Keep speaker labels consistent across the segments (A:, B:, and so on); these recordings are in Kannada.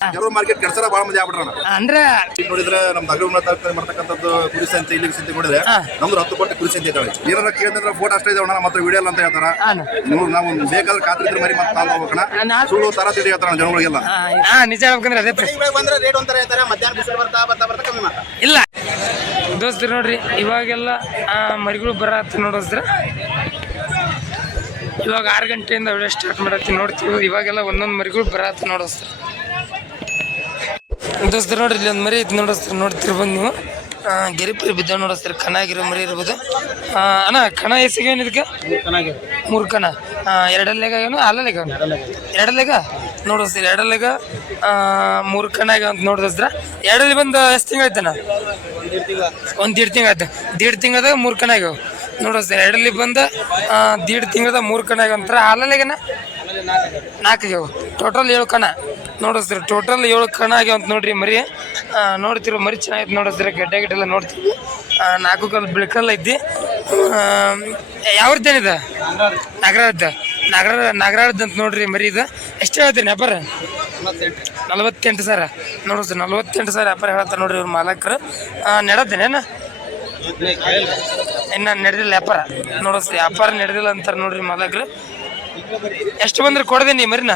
A: ಕೆಲವು ಮಾರ್ಕೆಟ್ ಕೆಡ್ಸರ ಬಹಳ ಮಂದಿ ಆಗ್ಬಿಟ್ರಣ.
B: ಅಂದ್ರೆ
A: ಈಗ ನೋಡಿದ್ರೆ ನಮ್ ತಗಡ ಮಾಡ್ತಕ್ಕಂಥದ್ದು ಕುರಿ ಸಂತೆ ಇಲ್ಲಿ ಸಂತೆ ನೋಡಿದ್ರೆ. ನಮ್ದು ಹತ್ತು ಪಟ್ಟು ಕುರಿ ಸಂತೆ ಇದ್ದಾವೆ ಏನಾರ ಕೇಳಿದ್ರೆ ಫೋಟೋ ಅಷ್ಟೇ ಇದಾವಣ ಮತ್ತೆ ವಿಡಿಯೋ ಅಂತ ಹೇಳ್ತಾರ. ನೀವು ನಾವು ಬೇಕಾದ್ರೆ ಖಾತ್ರಿ ಇದ್ರೆ ಮರಿ ಮತ್ತೆ ತಾಂಡ್ ಹೋಗ್ಬೇಕಣ
B: ನಾ-
A: ಸುಳ್ಳು ತರ ತಿಳಿ ಹೇಳ್ತಾರ ಜನಗಳಿಗೆಲ್ಲ.
B: ನಿಜ ಹೇಳ್ಬೇಕಂದ್ರೆ ಅದೇ
C: ಬಂದ್ರೆ ರೇಟ್ ಒಂಥರ ಹೇಳ್ತಾರೆ ಮಧ್ಯಾಹ್ನ ಬಿಸಿಲು ಬರ್ತಾ ಬರ್ತಾ ಬರ್ತಾ ಕಮ್ಮಿ ಮಾಡ್ತಾರೆ.
B: ಇಲ್ಲ. ದೋಸ್ತರು ನೋಡ್ರಿ ಇವಾಗೆಲ್ಲ ಆ, ಮರಿಗಳು ಬರತ್ತ ನೋಡೋದ್ರ ಇವಾಗ ಆರು ಗಂಟೆಯಿಂದ ವಿಡಿಯೋ ಸ್ಟಾರ್ಟ್ ಮಾಡತ್ತಿ ನೋಡ್ತೀವಿ. ಇವಾಗೆಲ್ಲ ಒಂದೊಂದು ಮರಿಗಳು ಬರತ್ತ ನೋಡಿಸ್ತಾರೆ ದೋಸ್ತರು ನೋಡ್ರಿ, ಇಲ್ಲಿ ಒಂದು ಮರಿ ಐತಿ ನೋಡಿಸ್ತಾರೆ ನೋಡ್ತಿರ್ಬೋದು ನೀವು. ಪೀರಿ ಬಿದ್ದ ನೋಡಿಸ್ತಾರೆ ಕಣ ಆಗಿರೋ ಮರಿ ಇರ್ಬೋದು. ಅಣ್ಣ, ಕಣ ಎಸಿಗೇನು ಇದಕ್ಕೆ? ಮೂರು ಕಣ. ಎರಡಲ್ಲೆಗ ಏನು? ಅಲ್ಲಲೆಗ ಎರಡಲ್ಲೆಗ ನೋಡಿಸ್ತೀರಿ ಎರಡಲ್ಲೇಗ ಮೂರು ಕಣ ಆಗ್ಯಾವ ಅಂತ ನೋಡಿದ್ರ ಎರಡಲ್ಲಿ ಬಂದು ಎಷ್ಟು ತಿಂಗಳು ಐತಣ್ಣ ಒಂದು ದೀಡ್ ತಿಂಗಳು ಆಯ್ತು. ದೀಡ್ ತಿಂಗಳದಾಗ ಮೂರು ಕಣ ಆಗ್ಯಾವ. ನೋಡಿಸ್ತೀರಿ ಎರಡಲ್ಲಿ ಬಂದು ದೀಡ್ ತಿಂಗಳದಾಗ ಮೂರು ಕಣ ಆಗ್ಯಾವ ಅಂತಾರೆ. ಹಾಲಲ್ಲೆಗನ ನಾಲ್ಕು ಆಗ್ಯಾವ ಟೋಟಲ್ ಏಳು ಕಣ. ನೋಡಿಸ್ತೀರಿ. ಟೋಟಲ್ ಏಳು ಕಣ ಆಗ್ಯಾವ ಅಂತ ನೋಡ್ರಿ ಮರಿ. ನೋಡ್ತಿರೋ ಮರಿ ಚೆನ್ನಾಗಿತ್ತು ನೋಡಿಸ್ತೀರಿ. ಗಡ್ಡೆ ಗಿಡ್ಡೆಲ್ಲ ನೋಡ್ತೀವಿ. ನಾಲ್ಕು ಕಲ್ ಬಿಳ್ಕಲ್ ಐತಿ. ಯಾವ್ದೇನಿದೆ ನಗರ ನಾಗರ ನಾಗರಾಜ್. ಅಂತ ನೋಡ್ರಿ ಮರಿ ಇದು. ಎಷ್ಟು ಹೇಳ್ತೀನಿ ವ್ಯಾಪಾರ ನಲವತ್ತೆಂಟು ಸಾವಿರ ನೋಡಿಸ್ರಿ ನಲ್ವತ್ತೆಂಟು ಸಾವಿರ ವ್ಯಾಪಾರ ಹೇಳ್ತಾರೆ ನೋಡ್ರಿ ಇವ್ರ ಮಾಲಕರು. ನೆಡತ್ತೇನೇನ ಇನ್ನ ನಡೆದಿಲ್ಲ ವ್ಯಾಪಾರ ನೋಡಿಸ್ರಿ ವ್ಯಾಪಾರ ನಡೆದಿಲ್ಲ ಅಂತಾರೆ ನೋಡ್ರಿ ಮಾಲಕರು. ಎಷ್ಟು ಬಂದ್ರೆ ಕೊಡ್ದೇನಿ ಮರಿನ?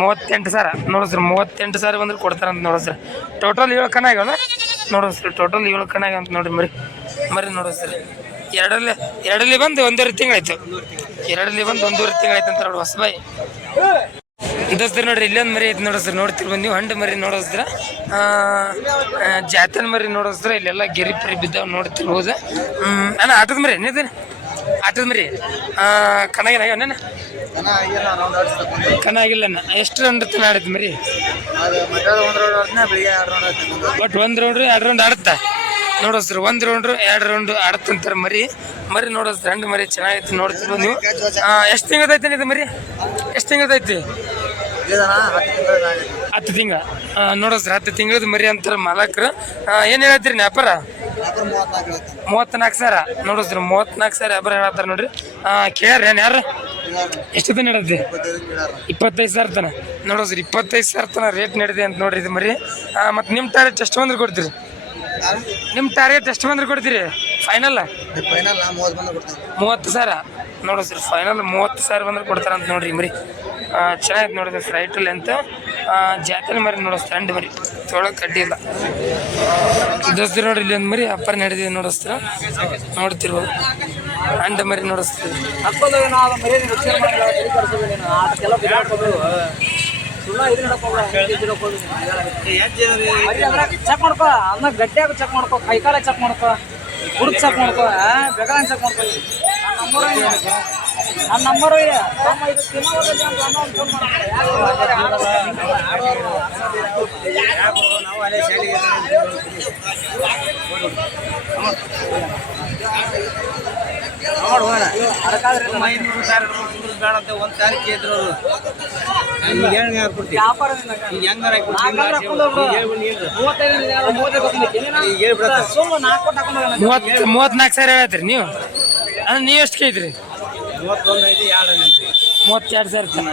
B: ಮೂವತ್ತೆಂಟು ಸಾವಿರ ಸರ್, ಮೂವತ್ತೆಂಟು ಸಾವಿರ ಬಂದ್ರೆ ಕೊಡ್ತಾರಂತ ನೋಡಿಸ್ರಿ ಟೋಟಲ್ ಏಳು ಕಣ ಆಗ್ಯಾವ ಸರ್ ಟೋಟಲ್ ಏಳು ಕಣ ಆಗ್ಯಾವ ಅಂತ ನೋಡ್ರಿ ಮರಿ. ಮರಿ ಸರ್. ಎರಡಲ್ಲಿ ಎರಡಲ್ಲಿ ಬಂದು ಒಂದೂವರೆ ತಿಂಗಳಾಯ್ತು. ಎರಡಲ್ಲಿ ಬಂದು ಒಂದೂವರೆ ತಿಂಗಳಾಯ್ತು ಅಂತ ನೋಡಿ ಹೊಸಬಾಯಿ ದೋಸ್ತರು ನೋಡ್ರಿ, ಇಲ್ಲೊಂದು ಮರಿ ಐತೆ ಸರ್, ನೋಡ್ತಿರ್ಬೋದು. ನೀವು ಹಂಡು ಮರಿ ನೋಡಿಸ್ರ ಜಾತನ ಮರಿ ನೋಡಿದ್ರ ಇಲ್ಲೆಲ್ಲ ಗೆರಿ ಪರಿ ಬಿದ್ದಾವ ನೋಡ್ತಿರ್ಬೋದು. ಅಣ್ಣ, ಆಟದ ಮರಿ ಏನಿದೆ? ಆಟದ ಮರಿ ಕಣಗಿನ ಕಣಾಗಿಲ್ಲ ಎಷ್ಟು ರೌಂಡ್ ತನ ಆಡಿದ್ ಮರಿ ಬಟ್ ಒಂದು ರೌಂಡ್ರು ಎರಡು ರೌಂಡ್ ಆಡುತ್ತಾ? ನೋಡಿಸ್ರಿ ಒಂದು ರೌಂಡ್ರು ಎರಡು ರೌಂಡ್ ಆಡುತ್ತಂತಾರೆ ಮರಿ. ಮರಿ ನೋಡಿಸ್ರಿ ಹಂಡು ಮರಿ ಚೆನ್ನಾಗೈತಿ ನೋಡ್ತಿರ್ಬೋದು ನೀವು. ಎಷ್ಟು ತಿಂಗಳದೈತೆ ಇದು ಮರಿ? ಎಷ್ಟು ತಿಂಗಳದೈತಿ ಹತ್ತು ತಿಂಗಳ. ಸರ್, ಹತ್ತು ತಿಂಗಳದ ಮರಿ ಅಂತಾರ ಮಾಲಕರು. ಏನು ಹೇಳತ್ತೀರಿ ವ್ಯಾಪಾರ ಮೂವತ್ನಾಲ್ಕು ಸಾವಿರ. ನೋಡಿಸ್ರಿ ಮೂವತ್ನಾಲ್ಕು ಸಾವಿರ ವ್ಯಾಪಾರ ಹೇಳತ್ತಾರ ನೋಡ್ರಿ. ಕೇಳ್ರಿ, ಏನು ಯಾರು? ಎಷ್ಟು ದಿನ ನಡೆದಿ ಇಪ್ಪತ್ತೈದು ಸಾವಿರ ತನ. ನೋಡಿಸ್ರಿ ಇಪ್ಪತ್ತೈದು ಸಾವಿರ ತನ ರೇಟ್ ನಡೆದಿ ಅಂತ ನೋಡ್ರಿ ಇದು ಮರಿ. ಮತ್ತು ನಿಮ್ಮ ಟಾರ್ಗೆಟ್ ಎಷ್ಟು ಬಂದ್ರೆ ಕೊಡ್ತೀರಿ? ನಿಮ್ಮ ಟಾರ್ಗೆಟ್ ಎಷ್ಟು ಬಂದ್ರೆ ಕೊಡ್ತೀರಿ? ಫೈನಲ್ ಮೂವತ್ತು ಸಾವಿರ. ಸರ್ ಫೈನಲ್ ಮೂವತ್ತು ಸಾವಿರ ಬಂದ್ರೆ ಕೊಡ್ತಾರಂತ ನೋಡ್ರಿ ಮರಿ. ಚೆನ್ನಾಗಿತ್ತು ನೋಡಿದ್ರೆ ಫ್ರೈಟಲ್ಲಿ ಅಂತ. ಜಾತ್ರೆ ಮರಿ ನೋಡ ಸ್ಟ್ಯಾಂಡ್ ಮರಿ ತೊಳಕ್ಕೆ ಕಡ್ಡಿ ಇಲ್ಲ ನೋಡ್ರಿ ಇಲ್ಲಿ ಒಂದು ಮರಿ ಅಪ್ಪರ್ ನಡೆದಿದೆ ನೋಡಿಸ್ತೀರ ನೋಡ್ತಿರ್ಬೋದು ಅಂಡ ಮರಿ ನೋಡಿಸ್ತೀವಿ
D: ಚೆಕ್ ಮಾಡ್ಕೋ ಅನ್ನ ಗಟ್ಟಿಯಾಗ ಚೆಕ್ ಮಾಡ್ಕೋ ಕೈಕಾಲ ಚೆಕ್ ಮಾಡ್ಕೋ ಹುಡುಕ್ ಚೆಕ್ ಮಾಡ್ಕೋ ಚೆಕ್ ಮಾಡ್ಕೋ ನನ್ನ ನಂಬರು ಇದೆ ನಮ್ಮ ಇದು ತಿನ್ನೋದಿಲ್ಲ ಅಂತ ಅನ್ನೋ ಒಂದು ಫೋನ್ ವ್ಯಾಪಾರದಿಂದ ಸುಮ್ಮನೆ ನಾಲ್ಕು ಕೊಟ್ಟು ಹಾಕೊಂಡು ಹೋಗೋಣ.
B: ಮೂವತ್ತು ಮೂವತ್ತ್ನಾಲ್ಕು ಸಾವಿರ ಹೇಳತ್ರಿ ನೀವು? ಅಂದ್ರೆ ನೀವು ಎಷ್ಟು ಕೇಳ್ತೀರಿ ಮೂವತ್ತೆರಡು ಸಾವಿರ ತನ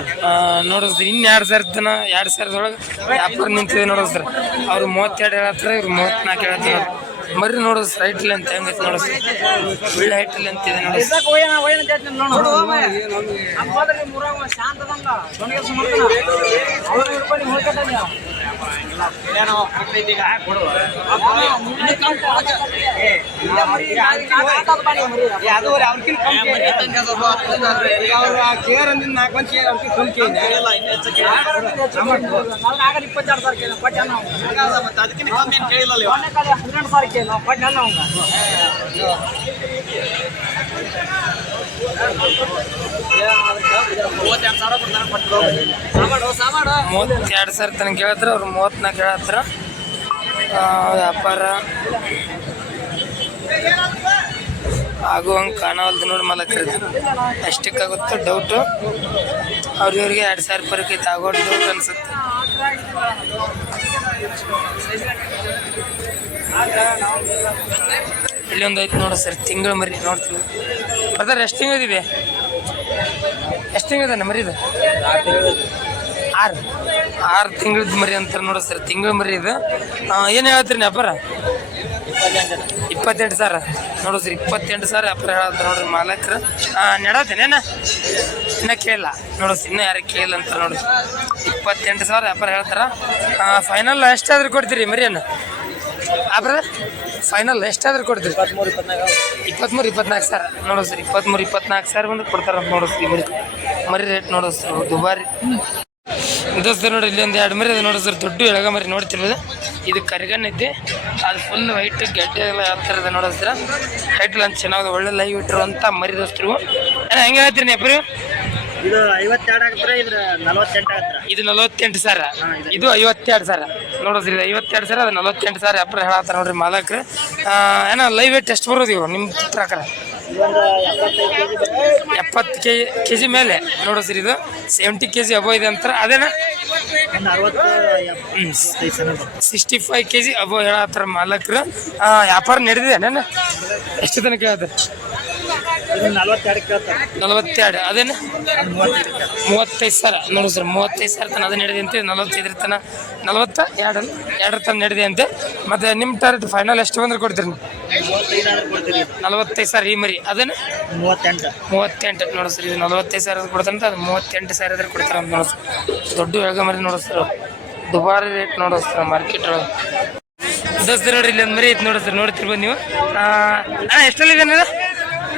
B: ನೋಡಿಸ್ರಿ ಇನ್ನು ಎರಡು ಸಾವಿರ ತನ ಎರಡು ಸಾವಿರದೊಳಗೆ ವ್ಯಾಪಾರ ನಿಂತಿದೆ ನೋಡಿಸ್ರಿ ಅವ್ರು ಮೂವತ್ತೆರಡು ಹೇಳತ್ತಾರೆ ಇವ್ರು ಮೂವತ್ನಾಲ್ಕು ಹೇಳತ್ತಾರೆ ಮರಿ ನೋಡಿಸ್ ಹೈಟ್ಲಿ ಅಂತ ಹೆಂಗೈತೆ ನೋಡಿಸ್ರಿ ಒಳ್ಳೆ ಹೈಟ್ಲಿ ಅಂತಿದೆ ನೋಡಿಸ್ರಿ
D: ಹದಿನೆಂಟು ಸಾವಿರ ಕೇಳಿ ನಾವು ನಾವು
B: ಮೂವತ್ತೆರಡು ಸಾವಿರ ತನಕ ಕೇಳತ್ರ, ಅವ್ರು ಮೂವತ್ತ್ನಾಲ್ಕು ಹೇಳತ್ರ ವ್ಯಾಪಾರ. ಆಗುವಂಗೆ ಕಾಣವಲ್ದು ನೋಡಿ ಮಲಕ್ರಿ ಎಷ್ಟಕ್ಕಾಗುತ್ತೋ ಡೌಟು ಅವ್ರ ಇವ್ರಿಗೆ ಎರಡು ಸಾವಿರ ರೂಪಾಯಿ ತಗೊಂಡು ಆಗೋ ಡೌಟ್ ಅನ್ಸುತ್ತೆ. ಇಲ್ಲೊಂದು ಐತೆ ನೋಡಿ ಸರ್, ತಿಂಗಳು ಮರಿ ನೋಡ್ತೀವಿ ಬ್ರದರ್ ಎಷ್ಟು ತಿಂಗಳಿದೆ ಎಷ್ಟು ತಿಂಗಳಿದೆ ಮರಿದು? ಆರು ಆರು ತಿಂಗಳದ ಮರಿ ಅಂತಾರೆ ನೋಡಿ ಸರ್, ತಿಂಗಳ ಮರಿ ಇದು. ಏನು ಹೇಳ್ತೀರಿ ವ್ಯಾಪಾರ ಇಪ್ಪತ್ತೆಂಟು ಸಾವಿರ. ನೋಡು ಸರ್, ಇಪ್ಪತ್ತೆಂಟು ಸಾವಿರ ಹೇಳ್ತಾರೆ ನೋಡ್ರಿ ಹಾಂ ನೆಡತ್ತೇನೇನ ಇನ್ನ ಕೇಳಿಲ್ಲ. ನೋಡು ಇನ್ನೂ ಯಾರು ಕೇಳಿಲ್ಲ ಅಂತ ನೋಡಿ. ಇಪ್ಪತ್ತೆಂಟು ಸಾವಿರ ವ್ಯಾಪಾರ ಹೇಳ್ತಾರ. ಫೈನಲ್ ಎಷ್ಟಾದ್ರೂ ಕೊಡ್ತೀರಿ ಮರಿಯನ್ನು? ಆಬ್ರ ಫೈನಲ್ ಎಷ್ಟಾದ್ರೂ ಕೊಡ್ತೀರಿ? ಇಪ್ಪತ್ತ್ಮೂರು ಇಪ್ಪತ್ನಾಲ್ಕು ಸಾವಿರ. ನೋಡೋ ಸರ್ ಇಪ್ಪತ್ತ್ಮೂರು ಇಪ್ಪತ್ನಾಲ್ಕು ಸಾವಿರ ಒಂದು ಕೊಡ್ತಾರೆ ನೋಡೋ ಸರ್ ಮರಿ ಮರಿ ರೇಟ್ ನೋಡೋ ಸರ್, ದುಬಾರಿ. ದೋಸ್ತ ನೋಡಿ ಇಲ್ಲಿ ಒಂದು ಎರಡು ಮರಿ ಇದೆ ನೋಡೋ ಸರ್, ದೊಡ್ಡ ಎಳಗ ಮರಿ ನೋಡ್ತಿರೋದು ಇದು ಕರಿಗನ್ ಐತಿ. ಅದು ಫುಲ್ ವೈಟ್ ಗಡ್ಡೆ ಎಲ್ಲ ಯಾವ ಥರ ನೋಡೋ ಸರ್. ಹೈಟ್ ಲಂಚ್ ಚೆನ್ನಾಗಿದೆ, ಒಳ್ಳೆ ಲೈವ್ ಇಟ್ಟಿರುವಂಥ ಮರಿ ದೋಸ್ತರು. ಹಂಗೆ ಹೇಳ್ತೀರಿ ನೆಪ್ರಿ
D: ಇದು ಐವತ್ತೆರಡು ಆಗತ್ರ ಇದ್ರ ನಲವತ್ತೆಂಟು ಆಗತ್ರ?
B: ಇದು ನಲವತ್ತೆಂಟು ಸಾವಿರ ಇದು ಐವತ್ತೆರಡು ಸಾವಿರ ನೋಡೋದ್ರಿ ಸರ್ ಇದು ಐವತ್ತೆರಡು ಸಾವಿರ ಅದು ನಲವತ್ತೆಂಟು ಸಾವಿರ ಅಪ್ರ ಹೇಳತ್ತಾರ ನೋಡ್ರಿ ಮಾಲಕ್ರು. ಏನೋ ಲೈವ್ ವೇಟ್ ಎಷ್ಟು ಬರೋದು ಇವು ನಿಮ್ಮ ಪ್ರಕಾರ? ಎಪ್ಪತ್ತು ಕೆ ಕೆ ಜಿ ಮೇಲೆ. ನೋಡೋ ಸರ್ ಇದು ಸೆವೆಂಟಿ ಕೆ ಜಿ ಅಬೋ ಇದೆ ಅಂತಾರೆ. ಅದೇನ? Sixty five K G above ಹೇಳತ್ತಾರ ಮಾಲಕ್ರು. ವ್ಯಾಪಾರ ನಡೆದಿದೆ ಎಷ್ಟು ತನಕ ಹೇಳ್ತಾರೆ
D: ನಲವತ್ತೆರಡು
B: ಅದೇನು? ಮೂವತ್ತೈದು ಸಾವಿರ. ನೋಡಿ ಸರ್, ಮೂವತ್ತೈದು ಸಾವಿರ ತನ ಅದನ್ನ ನಡೆದಿದೆ ಅಂತೆ ನಲವತ್ತೈದರ ತನ ನಲವತ್ತ, ಎರಡು ಎರಡರ ತನ ಅಂತೆ ಮತ್ತು ನಿಮ್ಮ ಟಾರ್ಗೆಟ್ ಫೈನಲ್ ಎಷ್ಟು ಬಂದ್ರೆ ಕೊಡ್ತೀರಿ ನಲವತ್ತೈದು ಸಾವಿರ ಈ ಮರಿ. ಅದನ್ನು?
D: ಮೂವತ್ತೆಂಟು.
B: ಮೂವತ್ತೆಂಟು ನೋಡಿ ಸರ್, ಇದು ನಲವತ್ತೈದು ಸಾವಿರ ಕೊಡ್ತಾರಂತ, ಅದು ಮೂವತ್ತೆಂಟು ಸಾವಿರ ಕೊಡ್ತಾರೆ ಅಂತ ನೋಡಿ ಸರ್. ದೊಡ್ಡ ಎಳ್ಗ ಮರಿ ನೋಡಿ ಸರ್ ದುಬಾರಿ ರೇಟ್ ನೋಡಿ ಸರ್ ಮಾರ್ಕೆಟ್ ಒಳಗೆ. ದೋಸ್ತ ನೋಡ್ರಿ ಇಲ್ಲಿ ಒಂದು ಮರಿ ಐತೆ ನೋಡೋ ಸರ್ ನೋಡ್ತಿರ್ಬೋದು ನೀವು. ಎಷ್ಟಲ್ಲಿ ಅಣ್ಣ ಎಷ್ಟಲ್ಲಿದೆ ಅನ್ನೋದು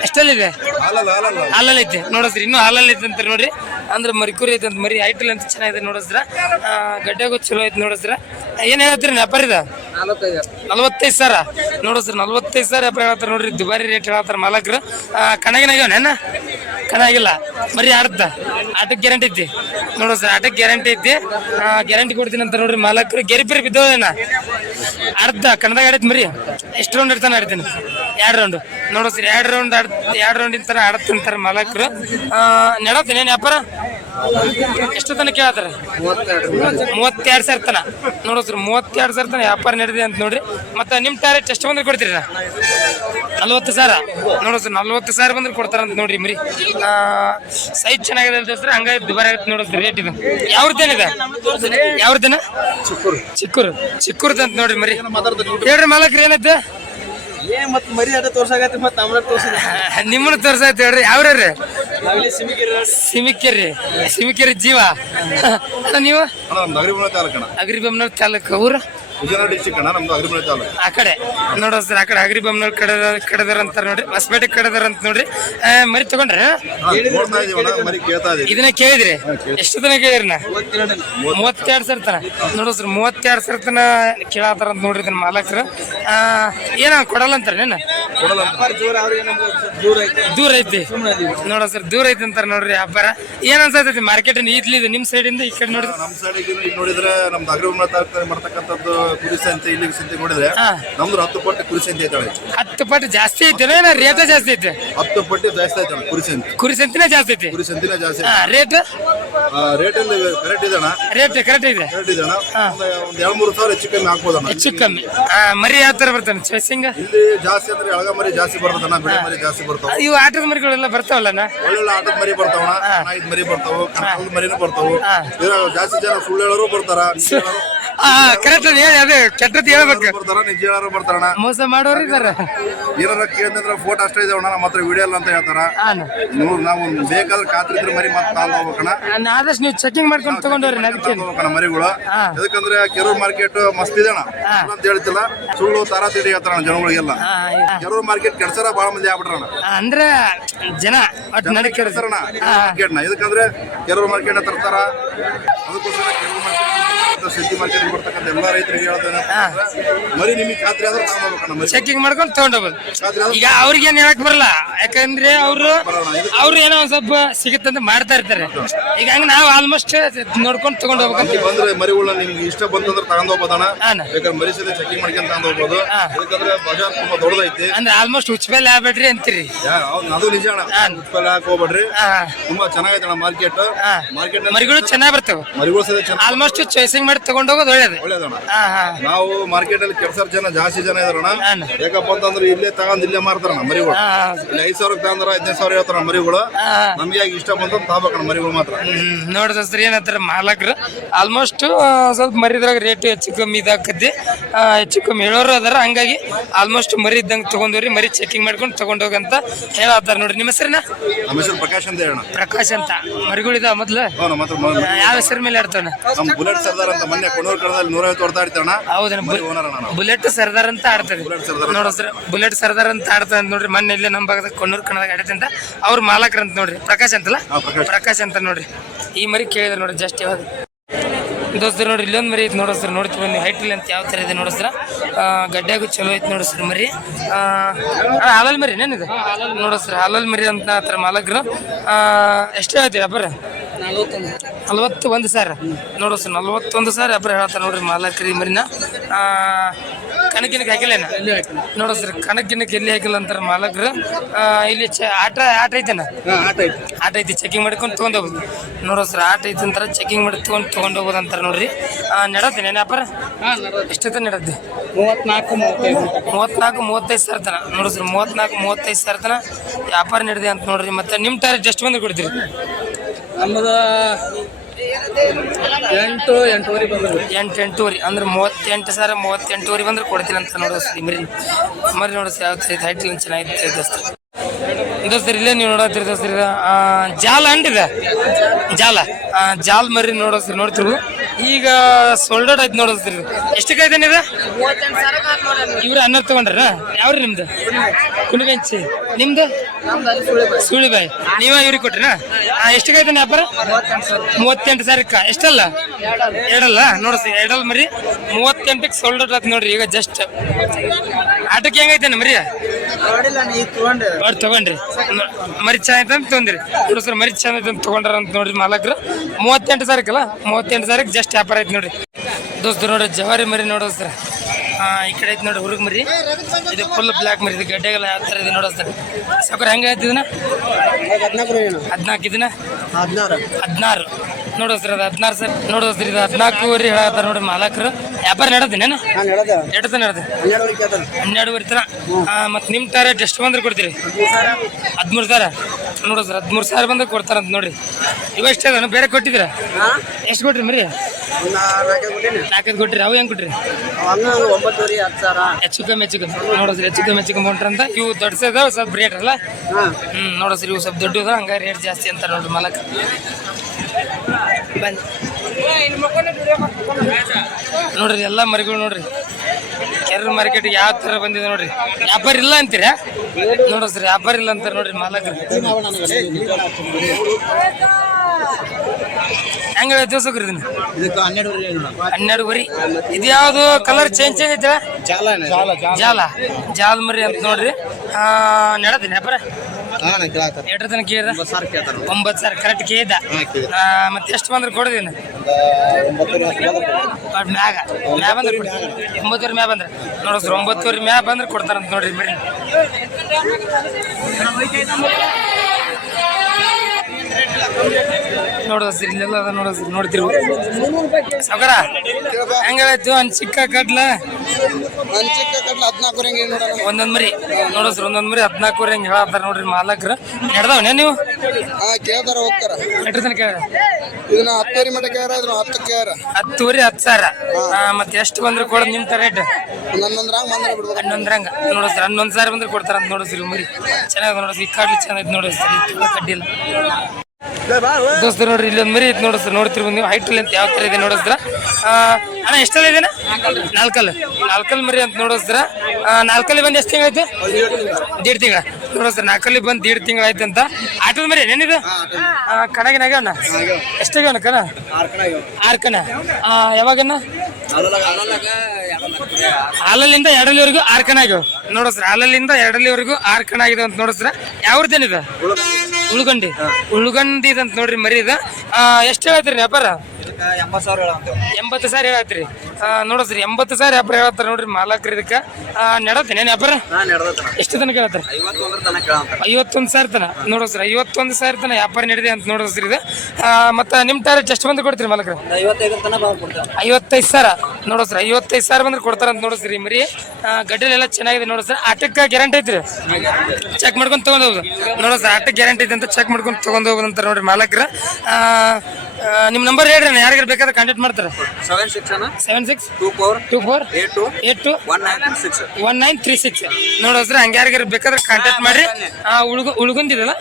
B: ಎಷ್ಟಲ್ಲಿದೆ?
A: ಅಲ್ಲಲ್ಲ
B: ಹಾಲಲ್ಲಿ. ಐತೆ. ನೋಡಸ್ರಿ ಇನ್ನೂ ಹಾಲಲ್ಲಿ ಐತೆ ಅಂತ ನೋಡ್ರಿ. ಅಂದ್ರೆ ಮರಿಕುರಿ ಐತೆ ಅಂತ ಮರಿ ಐಟಲ್ ಅಂತ ಚೆನ್ನಾಗಿದೆ ನೋಡಿದ್ರ? ಗಡ್ಡೆಗೂ ಚಲೋ ಐತೆ ನೋಡಿದ್ರ? ಏನು ಹೇಳ್ತೀರಿ ವ್ಯಾಪಾರ ಇದು? ನಲ್ವತ್ತೈದು ಸಾವಿರ. ನೋಡಿದ್ರ ನಲ್ವತ್ತೈದು ಸಾವಿರ ವ್ಯಾಪಾರ ಹೇಳ್ತಾರೆ ನೋಡ್ರಿ. ದುಬಾರಿ ರೇಟ್ ಹೇಳ್ತಾರೆ ಮಾಲಕ್ರು. ಕಣಗಿನಾಗ್ಯಾವನ ಕಣ ಬರೀ ಆಡುತ್ತ ಆಟಕ್ಕೆ ಗ್ಯಾರಂಟಿ ಐತಿ ನೋಡು ಸರ್, ಆಟಕ್ಕೆ ಗ್ಯಾರಂಟಿ ಐತಿ ಗ್ಯಾರಂಟಿ ಕೊಡ್ತೀನಿ ಅಂತ ನೋಡ್ರಿ ಮಾಲಕರು. ಗೆರಿ ಬಿದ್ದೋದೇನ ಅರ್ಧ ಕನ್ನಡ ಆಡೈತಿ ಮರಿ. ಎಷ್ಟು ರೌಂಡ್ ಇರ್ತಾನೆ ಆಡ್ತೀನಿ ಎರಡು ರೌಂಡ್ ನೋಡು ಸರ್, ಎರಡು ರೌಂಡ್ ಆಡ್ ಎರಡು ರೌಂಡಿನ ಥರ ಆಡತ್ತಂತಾರೆ ಮಾಲಕರು. ನೆಡತ್ತೀನಿ ಏನು ವ್ಯಾಪಾರ? ಎಷ್ಟು ತನಕ ಕೇಳ್ತಾರೆ ಮೂವತ್ತೆರಡು ಸಾವಿರ ತನ ನೋಡ್ರಿ ಸರ್, ಮೂವತ್ತೆರಡು ಸಾವಿರ ತನ ವ್ಯಾಪಾರ ನಡೆದಿದೆ ಅಂತ ನೋಡ್ರಿ. ಮತ್ತೆ ನಿಮ್ಮ ಟ್ಯಾರೆಟ್ ಎಷ್ಟು ಬಂದ್ರೆ ಕೊಡ್ತೀರಿ? ನಲ್ವತ್ತು ಸಾವಿರ. ನೋಡ್ರಿ ಸರ್, ನಲ್ವತ್ತು ಸಾವಿರ ಬಂದ್ರೆ ಕೊಡ್ತಾರಂತ ನೋಡ್ರಿ ಮರಿ. ಸೈಜ್ ಚೆನ್ನಾಗಿದೆ ಅಂತ ಸರ್ ಹಂಗಾಗಿ ದುಬಾರಿ ಆಗುತ್ತೆ ನೋಡ್ರಿ ಸರ್ ರೇಟ್ ಇದು. ಯಾವ್ರದ್ದೇನಿದೆ ಯಾವ್ರದ್ದೇನ ಚಿಕ್ಕೂರು. ಚಿಕ್ಕೂರು ಚಿಕ್ಕೂರ್ದು ಅಂತ ನೋಡ್ರಿ ಮರಿ. ಹೇಳ್ರಿ ಮಾಲಕ್ರಿ ಏನೈತೆ
D: ಏ ಮತ್ತೆ ಮರಿ ಅದ ತೋರ್ಸಾಗತ್ತೆ ಮತ್ತೆ ಅಮರ ತೋರ್ಸಿದ.
B: ನಿಮ್ಮನ್ನ ತೋರ್ಸಾಯ್ತು ಹೇಳ್ರಿ. ಯಾವ್ರಿ
D: ನಾವಿಲ್ಲಿ ಸಿಮಿಗಿರಿ
B: ಸಿಮಿಕೆರಿ ಸಿಮಿಕೆರಿ. ಜೀವ. ಅಣ್ಣ ನೀವು?
A: ಅಗ್ರಿಬುಣ ತಾಲೂಕಣ
B: ಅಗ್ರಿಬೊಮ್ಮನವ್ರ ತಾಲೂಕು ಊರು?
A: ವಿಜಯನಗರ ಡಿಸ್ಟಿಕ್ ಅಣ್ಣ ನಮ್ದು ಅಗ್ರಿಬುಣ ತಾಲೂಕು.
B: ಆ ಕಡೆ. ನೋಡೋ ಸರ್ ಆ ಕಡೆ ಕಡೆ ಕಡೆದಾರ ಅಂತಾರ ನೋಡ್ರಿ ಹೊಸಪೇಟೆ ಕಡೆದಾರ ಅಂತ ನೋಡ್ರಿ. ಆ, ಮರಿ ತಗೊಂಡ್ರೆ?
A: ಹಾ, ನೋಡ್ತಾ ಇದೀವಣ್ಣ ಮರಿ ಕೇಳ್ತಾ ಇದೀವಿ.
B: ಇದನ್ನ ಕೇಳಿದ್ರಿ? ಎಷ್ಟು ದಿನ ಕೇಳಿರಿ ನಾ ಮೂವತ್ತೆರಡು ಸಾವಿರ ತನ ನೋಡು ಸರ್ ಮೂವತ್ತೆರಡು ತನ ಕೇಳತ್ತಾರ ಅಂತ ನೋಡ್ರಿ ಇದನ್ನ ಮಾಲಕ್ರು. ಆ, ಏನ ಕೊಡಲ್ಲ ಅಂತಾರೆ
A: ಕೊಡಲ್ಲ
D: ದೂರ ಐತೆ.
B: ನೋಡ ಸರ್ ದೂರ ಐತಿ ಅಂತಾರೆ ನೋಡ್ರಿ ವ್ಯಾಪಾರ. ಏನ್ ಅನ್ಸತೈತಿ ಮಾರ್ಕೆಟ್ ಇದ್ಲಿ ಇದು ನಿಮ್ ಸೈಡ್ ಇಂದ ಈ ಕಡೆ ನೋಡ್ರಿ
A: ನಮ್ಮ ಸೈಡಿಗೆ ನೋಡಿದ್ರೆ ನಮ್ದು ತಾಲೂಕಿನಲ್ಲಿ ಮಾಡ್ತಕ್ಕಂಥದ್ದು ಕುರಿ ಸಂತೆ ಇಲ್ಲಿ ಸಂತೆ ನೋಡಿದ್ರೆ ನಮ್ದು ಹತ್ತು ಪಟ್ಟು ಕುರಿ ಸಂತೆ ಐತಾಳೆ
B: ಹತ್ತು ಪಟ್ಟು ಜಾಸ್ತಿ ಐತಿ ರೇಟ್ ಜಾಸ್ತಿ ಐತಿ.
A: ಹತ್ತು ಪಟ್ಟು ಜಾಸ್ತಿ ಆಯ್ತಣ್ಣ ಕುರಿ ಸಂತೆ.
B: ಕುರಿ ಸಂತಿನ ಜಾಸ್ತಿ ಐತಿ.
A: ಕುರಿ ಸಂತಿನ ಜಾಸ್ತಿ
B: ರೇಟ್
A: ರೇಟ್ ಕರೆಕ್ಟ್ ಇದಣ
B: ರೇಟ್ ಕರೆಕ್ಟ್ ಇದೆ.
A: ಕರೆಕ್ಟ್ ಇದಣ ಒಂದ್ ಎರಡು ಮೂರು ಸಾವಿರ ಹೆಚ್ಚು ಕಮ್ಮಿ ಹಾಕ್ಬೋದಣ್ಣ
B: ಹೆಚ್ಚು ಕಮ್ಮಿ. ಮರಿ ಯಾವ ತರ ಬರ್ತಾನೆ ಚೇಸಿಂಗ್
A: ಇಲ್ಲಿ ಜಾಸ್ತಿ ಅಂದ್ರೆ ಎಳಗ ಮರಿ ಜಾಸ್ತಿ ಬರ್ತದಣ್ಣ ಬೆಳೆ ಮರಿ ಜಾಸ್ತಿ ಬರ್ತಾವ.
B: ಇವು ಆಟದ ಮರಿಗಳೆಲ್ಲ ಬರ್ತಾವಲ್ಲಣ್ಣ?
A: ಒಳ್ಳೊಳ್ಳೆ ಆಟದ ಮರಿ ಬರ್ತಾವಣ ಚೆನ್ನಾಗಿದ್ ಮರಿ ಬರ್ತಾವ ಕನ್ನಡದ ಮರಿನೂ ಬರ್ತಾವ. ಜಾಸ್ತಿ ಜನ ಸುಳ್ಳು ಹೇಳೋರು ಬರ್ತಾರ
B: ಕರೆಕ್ಟ್ ಹೇಳಿ ಅದು ಕೆಟ್ಟದ್ದು ಹೇಳ್ಬೇಕು.
A: ಬರ್ತಾರ ನಿಜ ಹೇಳೋರು ಬರ್ತಾರಣ
B: ಮೋಸ ಮಾಡೋರು ಇದಾರ.
A: ಏನಾರ ಕೇಳಿದ್ರೆ ಫೋಟೋ ಅಷ್ಟೇ ಇದಾವಣ ನಮ್ಮ ಹತ್ರ ವಿಡಿಯೋ ಇಲ್ಲ ಅಂತ ಹೇಳ್ತಾರ?
B: ನೋಡ್
A: ನೀವು ಬೇಕಾದ್ರೆ ಖಾತ್ರಿ ಇದ್ರೆ ಮರಿ ಮತ್ತೆ ತಾಂಡ್ ಹೋಗ್ಬೇಕಣ್ಣ.
B: ಆದಷ್ಟು ನೀವು ಚೆಕಿಂಗ್ ಮಾಡ್ಕೊಂಡು ತಗೊಂಡವ್ರಿ ಅದಕ್ಕೆ
A: ಹೋಗ್ಬೇಕಣ್ಣ ಮರಿಗಳು. ಯಾಕಂದ್ರೆ ಕೆರೂರ್ ಮಾರ್ಕೆಟ್ ಮಸ್ತ್ ಇದೆ ಅಂತ ಹೇಳ್ತಿಲ್ಲ. ಸುಳ್ಳು ತಾರಾ ತಿಡಿ ಹೇಳ್ತಾರ ಜನಗಳಿಗೆಲ್ಲ. ಕೆರೂರ್ ಮಾರ್ಕೆಟ್ ಕೆಡ್ಸರ ಬಹಳ ಮಂದಿ ಆಗ್ಬಿಟ್ರಣ್ಣ.
B: ಅಂದ್ರೆ ಜನ ಒಟ್ಟು ನಡಕ್ಕೆ
A: ಕೆಡ್ಸರಣ್ಣ. ಮಾರ್ಕೆಟ್ನ. ಇದಕ್ಕಂದ್ರೆ ಕೆರೂರ್ ಮಾರ್ಕೆಟ್ ತರ್ತಾರ. ಅದಕ್ಕೋಸ್ಕರ ಕೆರೂರ್ ಮಾರ್ಕೆಟ್ ಸಿಟಿ ಮಾರ್ಕೆಟ್ ಬರ್ತಕ್ಕಂಥ ಎಲ್ಲಾ ರೈತರಿಗೆ ಹೇಳ್ತಾನೆ ಮರಿ ನಿಮಗೆ ಖಾತ್ರಿ ಆದ್ರೆ
B: ಚೆಕಿಂಗ್ ಮಾಡ್ಕೊಂಡು ತಗೊಂಡೋಗ್ಬೋದು
A: ಖಾತ್ರಿ ಆದ್ರೆ
B: ಈಗ ಅವ್ರಿಗೆ ಏನ್ ಹೇಳಕ್ ಬರಲ್ಲ. ಯಾಕಂದ್ರೆ ಅವರು ಅವ್ರು ಏನೋ ಒಂದ್ ಸ್ವಲ್ಪ ಅಂತ ಮಾಡ್ತಾ ಇರ್ತಾರೆ. ಈಗ ಹಂಗ ನಾವು ಆಲ್ಮೋಸ್ಟ್ ನೋಡ್ಕೊಂಡು ತಗೊಂಡ್ ಹೋಗ್ಬೇಕಂತ
A: ಅಲ್ಲಿ ಬಂದ್ರೆ ಮರಿಗಳನ್ನ ನಿಮ್ಗೆ ಇಷ್ಟ ಬಂತಂದ್ರೆ ತಗೊಂಡ್ ಹೋಗ್ಬೋದಣ್ಣ
B: ಹಾಂ.
A: ಬೇಕಾದ್ರೆ ಮರಿ ಸಲ ಚೆಕಿಂಗ್ ಮಾಡ್ಕೊಂಡ್ ತಗೊಂಡ್ ಹೋಗ್ಬೋದು. ಯಾಕಂದ್ರೆ ಬಜಾರ್ ತುಂಬಾ ದೊಡ್ಡದೈತಿ.
B: ಅಂದ್ರೆ ಆಲ್ಮೋಸ್ಟ್ ಹುಚ್ಚಬೇಲೆ ಆಗ್ಬೇಡ್ರಿ ಅಂತೀರಿ.
A: ಯಾ- ಅದು ನಿಜ ಅಣ್ಣ. ಉತ್ಪನ್ನ ಹಾಕಿ ಹೋಗ್ಬೇಡ್ರಿ.
B: ಹಾ.
A: ತುಂಬಾ ಚೆನ್ನಾಗೈತೆ ಅಣ್ಣ ಮಾರ್ಕೆಟ್
B: ಹಾ.
A: ಮಾರ್ಕೆಟ್
B: ಮರಿಗಳು ಚೆನ್ನಾಗಿ ಬರ್ತವೆ.
A: ಮರಿಗಳು ಚೆನ್ನಾಗಿ
B: ಆಲ್ಮೋಸ್ಟ್ ಚಾಯ್ಸಿಂಗ್ ಮಾಡಿ ತಗೊಂಡೋಗೋದು ಒಳ್ಳೇದು.
A: ಒಳ್ಳೇದಣ್ಣ.
B: ಹಾ ಹಾ.
A: ನಾವು ಮಾರ್ಕೆಟ್ ಅಲ್ಲಿ ಕೆಲಸ ಜನ ಜಾಸ್ತಿ ಜನ
B: ಇದಾರಣ.
A: ಯಾಕಪ್ಪ ಅಂತಂದ್ರೆ ಇಲ್ಲೇ ತಗೊಂಡ್ ಇಲ್ಲೇ ಮಾರ್ತಾರಣ್ಣ ಮರಿಗಳು. ಇಲ್ಲಿ ಐದ್ ಸಾವಿರಕ್ಕೆ ತಗೊಂಡ್ರ ಹದಿನೈದು ಸಾವಿರ ಹೇಳ್ತಾರ ಮರಿಗಳು. ನಮ್ಗೆ ಯಾಕೆ ಇಷ್ಟ ಬಂತ ತಾಬೇಕಣ ಮರಿಗಳು ಮಾತ್ರ.
B: ಹ್ಮ್ ನೋಡ್ರಿ ದೋಸ್ತರು ಏನಂತಾರೆ ಮಾಲಕರು? ಆಲ್ಮೋಸ್ಟ್ ಸ್ವಲ್ಪ ಮರಿದ್ರಾಗ ರೇಟ್ ಹೆಚ್ಚು ಕಮ್ಮಿ ಇದಾಕತಿ ಆ, ಹೆಚ್ಚು ಕಮ್ಮಿ ಹೇಳೋರು ಅದಾರ. ಹಂಗಾಗಿ ಆಲ್ಮೋಸ್ಟ್ ಮರಿ ಇದ್ದಂಗೆ ತಗೊಂಡವ್ರಿ ಮರಿ ಚೆಕಿಂಗ್ ಮಾಡ್ಕೊಂಡು ತಗೊಂಡೋಗಂತ ಹೇಳತ್ತಾರ ನೋಡ್ರಿ. ನಿಮ್ಮ ಹೆಸರಿನ?
A: ನಮ್ಮ ಹೆಸರು ಪ್ರಕಾಶ್ ಅಂತ ಹೇಳೋಣ
B: ಪ್ರಕಾಶ್ ಅಂತ. ಮರಿಗಳಿದಾವ ಮೊದ್ಲು?
A: ಹ್ಞೂ ನಮ್ಮ ಹತ್ರ ಮ-
B: ಯಾವ ಹೆಸರು ಮೇಲೆ ಆಡ್ತಾನ
A: ನಮ್ಮ ಬುಲೆಟ್ ಸರ್ದಾರ್ ಅಂತ ಮೊನ್ನೆ ಕೊಣೂರು ಕಡದಲ್ಲಿ ನೂರೈವತ್ತು ಹೊಡ್ತಾ ಇರ್ತಾಣ
B: ಹೌದನ
A: ಮರಿ ಓನರ್ ಅಣ್ಣ ನಾವು.
B: ಬುಲೆಟ್ ಸರ್ದಾರ್ ಅಂತ ಆಡ್ತದೆ.
A: ಬುಲೆಟ್ ಸರ್ದಾರ್
B: ನೋಡ್ರಿ ಸರ್ ಬುಲೆಟ್ ಸರ್ದಾರ್ ಅಂತ ಆಡ್ತಾರೆ ನೋಡ್ರಿ ಮೊನ್ನೆ ಇಲ್ಲೇ ನಮ್ಮ ಭಾಗದ ಕೊಣ್ಣೂರು ಕಣದಾಗ ಆಡೈತೆ ಅಂತ. ಅವ್ರ ಮಾಲಕರು ಅಂತ ನೋಡ್ರಿ ಪ್ರಕಾಶ್ ಅಂತಲ್ಲ?
A: ಹಾ, ಪ್ರಕಾಶ್.
B: ಪ್ರಕಾಶ್ ಅಂತ ನೋಡ್ರಿ. ಈ ಮರಿ ಕೇಳಿದ್ರೆ ನೋಡ್ರಿ ಜಸ್ಟ್ ಯಾವಾಗ ದೋಸ್ತರು ನೋಡ್ರಿ, ಇಲ್ಲೊಂದು ಮರಿ ಐತೆ ನೋಡಿಸ್ತಾರೆ ನೋಡ್ತೀವಿ ಬನ್ನಿ. ಹೈಟ್ ಇಲ್ಲ ಅಂತ ಯಾವ ಥರ ಇದೆ ನೋಡಿಸ್ರ ಗಡ್ಡೆಗೂ ಚಲೋ ಐತೆ ನೋಡಿಸ್ರಿ ಮರಿ. ಹಾಲಲ್ ಮರಿ ಏನಿದೆ ನೋಡಿಸ್ರಿ ಹಾಲಲ್ ಮರಿ ಅಂತ ಥರ ಮಾಲಕರು. ಎಷ್ಟು ಹೇಳ್ತೀವಿ ಅಬ್ಬರ ನಲ್ವತ್ತು ಒಂದು ಸಾವಿರ ಸರ್ ನಲ್ವತ್ತೊಂದು ಸಾವಿರ ಅಬ್ಬರ ಹೇಳ್ತಾರೆ ನೋಡ್ರಿ ಮಾಲಕರಿ ಮರಿನ. ಆ, ಕಣಕಿನಕ್ಕೆ ಹಾಕಿಲ್ಲೇನ ನೋಡ ಸರ್ ಕನಕಿನ ಎಲ್ಲಿ ಹಾಕಿಲ್ಲ ಅಂತಾರೆ ಮಾಲಕರು. ಇಲ್ಲಿ ಚ ಆಟ ಆಟ ಐತೆನ? ಆಟ ಐತಿ. ಚೆಕಿಂಗ್ ಮಾಡ್ಕೊಂಡು ತೊಗೊಂಡು ಹೋಗ್ಬೋದು. ನೋಡೋ ಸರ್ ಆಟ ಐತಿ ಅಂತಾರೆ ಚೆಕಿಂಗ್ ಮಾಡಿ ತೊಗೊಂಡು ತೊಗೊಂಡು ಹೋಗೋದು ಅಂತಾರೆ ನೋಡ್ರಿ. ನಡತ್ತೆ ನೆನೆ ವ್ಯಾಪಾರ? ಎಷ್ಟೊತ್ತ ನಡತ್ತೆ
D: ಮೂವತ್ನಾಲ್ಕು ಮೂವತ್ತೈದು.
B: ಮೂವತ್ನಾಲ್ಕು ಮೂವತ್ತೈದು ಸಾವಿರ ತನ. ನೋಡ್ರಿ ಸರ್ ಮೂವತ್ನಾಲ್ಕು ಮೂವತ್ತೈದು ಸಾವಿರ ತನ ವ್ಯಾಪಾರ ನಡೆದಿದೆ ಅಂತ ನೋಡ್ರಿ. ಮತ್ತೆ ನಿಮ್ಮ ಟೈರ್ ಜಸ್ಟ್ ಬಂದು ಕೊಡ್ತೀರಿ?
D: ನಮ್ಮದು ಎಂಟು, ಎಂಟೂವರೆ ಬಂದ್ರು
B: ಎಂಟು ಅಂದ್ರೆ ಮೂವತ್ತೆಂಟು ಸಾವಿರ, ಮೂವತ್ತೆಂಟೂವರೆ ಬಂದ್ರೆ ಕೊಡ್ತೀನಿ ಅಂತ ನೋಡೋ ಸರ್ ಮರಿ ಮರಿ ನೋಡೋ ಸರ್ ಯಾವ ಹೈಟ್ ಚೆನ್ನಾಗಿತ್ತು ದೋಸ್ತ. ದೋಸ್ತರು ಇಲ್ಲೇ ನೀವು ನೋಡತ್ತೀರಿ ದೋಸ್ತರಿ ಜಾಲ ಅಂಡಿದೆ ಜಾಲ. ಜಾಲ್ ಮರಿ ನೋಡೋ ಸರ್ ನೋಡ್ತಿರು. ಈಗ ಸೋಲ್ಡ್ ಔಟ್ ಆಯ್ತು ನೋಡೋದ್ರಿ ಎಷ್ಟು ಎಷ್ಟಕ್ಕೆ ಐತೆ ಇದು ಇವ್ರು ಹನ್ನೊಂದು ತಗೊಂಡ್ರ ಯಾವ್ರಿ ನಿಮ್ದು? ಕುಣಿಗಂಚಿ. ನಿಮ್ದು? ಸುಳಿಬಾಯಿ. ನೀವ ಇವ್ರಿಗೆ ಕೊಟ್ರಿನ? ಎಷ್ಟಕ್ಕೆ ಐತೆ ವ್ಯಾಪಾರ? ಮೂವತ್ತೆಂಟು ಸಾವಿರಕ್ಕ. ಎಷ್ಟಲ್ಲ? ಎರಡಲ್ಲ. ನೋಡಿ ಎರಡಲ್ಲ ಮರಿ. ಮೂವತ್ತೆಂಟಕ್ಕೆ ಸೋಲ್ಡ್ ಔಟ್ ಆಯ್ತು ನೋಡ್ರಿ ಈಗ ಜಸ್ಟ್ ಆಟಕ್ಕೆ ಹೆಂಗೈತೆ ಮರಿ? ಅವ್ರು ತಗೊಂಡ್ರಿ. ಮರಿ ಚೆನ್ನಾಗೈತೆ ಅಂತ ತೊಗೊಂಡ್ರಿ. ನೋಡ್ರಿ ಸರ್ ಮರಿ ಚೆನ್ನಾಗೈತೆ ಅಂತ ತಗೊಂಡ್ರ ಅಂತ ನೋಡ್ರಿ ಮಾಲಕರು. ಮೂವತ್ತೆಂಟು ಸಾವಿರಕ್ಕಲ್ಲ? ಮೂವತ್ತೆಂಟು ಸಾವಿರಕ್ಕೆ ಜಸ್ಟ್ ವ್ಯಾಪಾರ ಐತೆ ನೋಡ್ರಿ. ದೋಸ್ತ ನೋಡ್ರಿ ಜವಾರಿ ಮರಿ ನೋಡೋದು ಸರ್. ಆ, ಈ ಕಡೆ ಐತೆ ನೋಡ್ರಿ ಹುಡುಗ ಮರಿ. ಇದು ಫುಲ್ ಬ್ಲಾಕ್ ಮರಿ ಇದು ಗಡ್ಡೆಗೆಲ್ಲ ಯಾವ ಥರ ಇದೆ ನೋಡೋದು ಸರ್. ಸಾಕು ಹೆಂಗೆ ಆಯ್ತು ಇದನ್ನ?
C: ಹದಿನಾಲ್ಕು
B: ಇದನ್ನ
C: ಹದಿನಾರು.
B: ಹದಿನಾರು. ನೋಡೋ ಸರ್ ಅದು ಹದಿನಾರು ಸರ್. ನೋಡೋ ಸರ್ ಇದು ಹದಿನಾಲ್ಕೂವರೆ ಹೇಳತ್ತಾರ ನೋಡಿ ಮಾಲಕರು. ವ್ಯಾಪಾರ ನಡೆದಿನೇನು
C: ನಾನು? ಹೇಳೋದು
B: ಎಡ್ತ ನಡೆದು
C: ಹನ್ನೆರಡುವರೆ ಕೇಳ್ತಾನೆ
B: ಹನ್ನೆರಡುವರೆ ತನ ಮತ್ತು ನಿಮ್ಮ ಟಾರ್ಗೆಟ್ ಎಷ್ಟು ಬಂದ್ರೆ ಕೊಡ್ತೀರಿ? ಹದಿಮೂರು ಸಾವಿರ. ನೋಡೋ ಸರ್ ಹದಿಮೂರು ಸಾವಿರ ಬಂದ್ರೆ ಕೊಡ್ತಾರಂತ ನೋಡಿ ಇವಷ್ಟೇ ಅದ ಬೇರೆ ಕೊಟ್ಟಿದ್ದೀರಾ? ಎಷ್ಟು ಕೊಟ್ರಿ ಮರಿ? ನಾಲ್ಕೈದು ಕೊಟ್ರಿ ಅವು ಹೆಂಗೆ ಕೊಟ್ರಿ?
C: ಒಂಬತ್ತುವರೆ ಹತ್ತು ಸಾವಿರ.
B: ಹೆಚ್ಚು ಕಮ್ಮಿ ಹೆಚ್ಚು ಕಮ್ಮಿ. ನೋಡೋ ಸರ್ ಹೆಚ್ಚು ಕಮ್ಮಿ ಹೆಚ್ಚು ಕಮ್ಮಿ ಹೊಂಟ್ರಂತ ಇವು ದೊಡ್ಡಸದ ಸ್ವಲ್ಪ ರೇಟ್ ಅಲ್ಲ. ಹ್ಞೂ ನೋಡೋ ಸರ್ ಇವು ಸ್ವಲ್ಪ ದೊಡ್ಡದ ಹಂಗ ರೇಟ್ ಜಾಸ್ತಿ ಅಂತ ನೋಡ್ರಿ ಮಲಕ ನೋಡ್ರಿ ಎಲ್ಲ ಮರಿಗಳು ನೋಡ್ರಿ. ಕೆರ ಮಾರ್ಕೆಟ್ ಯಾವ ತರ ಬಂದಿದೆ ನೋಡ್ರಿ. ವ್ಯಾಪಾರ ಇಲ್ಲ ಅಂತೀರ? ನೋಡ್ರಿ ಸರ್ ವ್ಯಾಪಾರ ಇಲ್ಲ ಅಂತಾರೆ ನೋಡ್ರಿ ಮಾಲಕರು. ಹೆಂಗ ದಿವಸಕ್ರಿ ಇದನ್ನ?
C: ಹನ್ನೆರಡು ಬರಿ
B: ಹನ್ನೆರಡುವರೆ. ಇದು ಯಾವುದು ಕಲರ್ ಚೇಂಜ್ ಚೇಂಜ್ ಐತೆ
C: ಜಾಲ
B: ಜಾಲ ಜಾಲ್ ಮರಿ ಅಂತ ನೋಡ್ರಿ. ಆ, ನಡದ್ರಿ ವ್ಯಾಪಾರ?
C: ಹಾಂ
B: ಎಟ್ರ ತನಕ ಕೇಳಿದ?
C: ಸಾವಿರ
B: ಒಂಬತ್ತು ಸಾವಿರ ಕರೆಕ್ಟ್ ಕೇದ ಆ, ಮತ್ತೆ ಎಷ್ಟು ಬಂದ್ರೆ ಕೊಡೋದೇನು
C: ಒಂಬತ್ತುವರೆ ಹತ್ತು
B: ಅದ್ ಮ್ಯಾಗ? ಮ್ಯಾ ಬಂದ್ರೆ ಕೊಡ್ತಾರೆ. ಒಂಬತ್ತುವರೆ ಮ್ಯಾ ಬಂದ್ರೆ? ಒಂಬತ್ತುವರೆ ಮ್ಯಾ ಬಂದ್ರೆ ಕೊಡ್ತಾರಂತ ನೋಡ್ರಿ ಬರೀ ನೋಡೋ ಸರ್, ಇಲ್ಲೆಲ್ಲ ಅದ ನೋಡೋ ಸರ್, ನೋಡ್ತಿರು. ಸಾವ್ಕಾರ, ಹೆಂಗಾಯ್ತು? ಒಂದು ಚಿಕ್ಕ ಕಡ್ಲ? ಒಂದೊಂದ್ ಮರಿ. ನೋಡೋ ಸರ್, ಒಂದೊಂದ್ ಮರಿ ಹದಿನಾಲ್ಕೂವರೆ ಹೆಂಗ್ ಹೇಳತ್ತಾರ ನೋಡ್ರಿ ಮಾಲಕ್ರು. ನಡೆದವನೇ ನೀವು?
C: ಕೇಳ್ತಾರ ಹೋಗ್ತಾರ
B: ಎಟ್ರ ಕೇಳ
C: ಇದನ್ನ ಹತ್ತುವರೆ ಮಟ್ಟ ಕೇರ ಇದನ್ನ ಹತ್ತಕ್ಕೆ ಹತ್ತುವರಿ
B: ಹತ್ತುವರೆ ಹತ್ತು ಸಾವಿರ. ಮತ್ತೆ ಎಷ್ಟು ಬಂದ್ರೆ ಕೊಡ ನಿಮ್ಮ ರೇಟ್?
C: ಹನ್ನೊಂದರಾಗ ಬಂದ್ರೆ ಬಿಡ್ಬೇಕು
B: ಹನ್ನೊಂದ್ರಂಗ ನೋಡೋ ಸರ್, ಹನ್ನೊಂದು ಸಾವಿರ ಬಂದ್ರೆ ಕೊಡ್ತಾರಂತ ನೋಡೋ ಸರ್ ಮರಿ. ಚೆನ್ನಾಗಿ ನೋಡೋ ಈ ಕಾಡ್ಲಿ ಚೆನ್ನಾಗಿ ನೋಡೋ ಕಡ್ಡಿಲ್ಲ ದೋಸ್ತರು ನೋಡ್ರಿ ಇಲ್ಲೊಂದು ಮರಿ ಐತೆ ನೋಡೋ ಸರ್ ನೋಡ್ತಿರ್ಬೋದು ನೀವು. ಹೈಟ್ ಅಂತ ಯಾವ ಥರ ಇದೆ ನೋಡಿಸ್ರ ಅಣ್ಣ ಎಷ್ಟಲ್ಲ ಇದೇನ ನಾಲ್ಕಲ್. ನಾಲ್ಕಲ್ ಮರಿ ಅಂತ ನೋಡಿಸ್ರ ನಾಲ್ಕಲ್ಲಿ ಬಂದು ಎಷ್ಟು ತಿಂಗಳಾಯ್ತು ದೇಡ್ ತಿಂಗಳ. ನೋಡೋ ಸರ್ ನಾಲ್ಕಲ್ಲಿ ಬಂದು ದೇಡ್ ತಿಂಗಳಾಯ್ತು ಅಂತ. ಆಟದ ಮರಿ ಏನಿದು ಕಣಗಿನಾಗ ಅಣ್ಣ? ಎಷ್ಟಾಗ ಕಣ? ಆರು ಕಣ ಯಾವಾಗಣ್ಣ ಹಾಲಲ್ಲಿಂದ ಎರಡಲ್ಲಿವರೆಗೂ ಆರು ಕಣ ಆಗ್ಯಾವ. ನೋಡಿಸ್ರ ಸರ್ ಹಾಲಲ್ಲಿಂದ ಎರಡಲ್ಲಿವರೆಗೂ ಆರು ಕಣ ಆಗಿದೆ ಅಂತ ನೋಡಿಸ್ರ ಸರ್ ಯಾವ್ರದ್ದೇನಿದೆ ಉಳ್ಗಂಡಿ. ಉಳ್ಗಂಡಿ ಅಂತ ನೋಡ್ರಿ ಮರಿ ಇದು ಎಷ್ಟು ಹೇಳ್ತೀರಿ ವ್ಯಾಪಾರ
D: ಎಂಬತ್ತು ಸಾವಿರ ಹೇಳಂತೇವೆ
B: ಎಂಬತ್ತು ಸಾವಿರ ಹೇಳತ್ರಿ ನೋಡಸ್ರಿ ಎಂಬತ್ತು ಸಾವಿರ ವ್ಯಾಪಾರ ಹೇಳತ್ತಾರ ನೋಡ್ರಿ ಮಾಲಕ್ರಿ ಇದಕ್ಕೆ. ನಡತ್ತೇನೆ ವ್ಯಾಪಾರ ಎಷ್ಟು ತನಕ ಹೇಳ್ತಾರೆ? ಐವತ್ತೊಂದು ಸಾವಿರ ತನ. ನೋಡಸ್ರಿ ಐವತ್ತೊಂದು ಸಾವಿರ ತನ ವ್ಯಾಪಾರ ನಡೆದಿ ಅಂತ ನೋಡಸ್ರಿ ಇದು. ಮತ್ತೆ ನಿಮ್ಮ ಟಾರ್ಗೆಟ್ ಎಷ್ಟು ಬಂದು ಕೊಡ್ತೀರಿ ಮಾಲಕ್ರ? ಐವತ್ತೈದು ಸಾವಿರ ನೋಡಸ್ರಿ ಐವತ್ತೈದು ಸಾವಿರ ಬಂದ್ರೆ ಕೊಡ್ತಾರ ಅಂತ ನೋಡಸ್ರಿ ಮರಿ. ಗಡ್ಡೆಲೆಲ್ಲ ಚೆನ್ನಾಗಿದೆ ನೋಡಸ್ರಿ ಆಟಕ್ಕೆ ಗ್ಯಾರಂಟಿ ಐತ್ರಿ. ಚೆಕ್ ಮಾಡ್ಕೊಂಡು ತಗೊಂಡ್ ಹೋಗುದು. ನೋಡಸ್ರಿ ಆಟಕ್ಕೆ ಗ್ಯಾರಂಟಿ ಐತೆ ಅಂತ ಚೆಕ್ ಮಾಡ್ಕೊಂಡು ತಗೊಂಡ್ ಹೋಗುದಂತ ನೋಡ್ರಿ ಮಾಲಕ್ರ. ನಿಮ್ಮ ನಂಬರ್ ಹೇಳ್ರಿ ಯಾರಿಗಾರು ಬೇಕಾದ್ರೆ ಕಾಂಟ್ಯಾಕ್ಟ್ ಮಾಡ್ತಾರೆ?
D: ಸೆವೆನ್ ಸಿಕ್ಸ್ ಅನ್ನ
B: seven six
D: two four
B: two four
D: eight two
B: eight two
D: one nine six
B: one nine three six ನೋಡೋಸ್ರಿ ಹಂಗೆ ಯಾರಿಗಾರು ಬೇಕಾದ್ರೆ ಕಾಂಟ್ಯಾಕ್ಟ್ ಮಾಡ್ರಿ. ಆ ಉಳ್ಗ ಉಳ್ಗಂದಿದಲ್ಲ?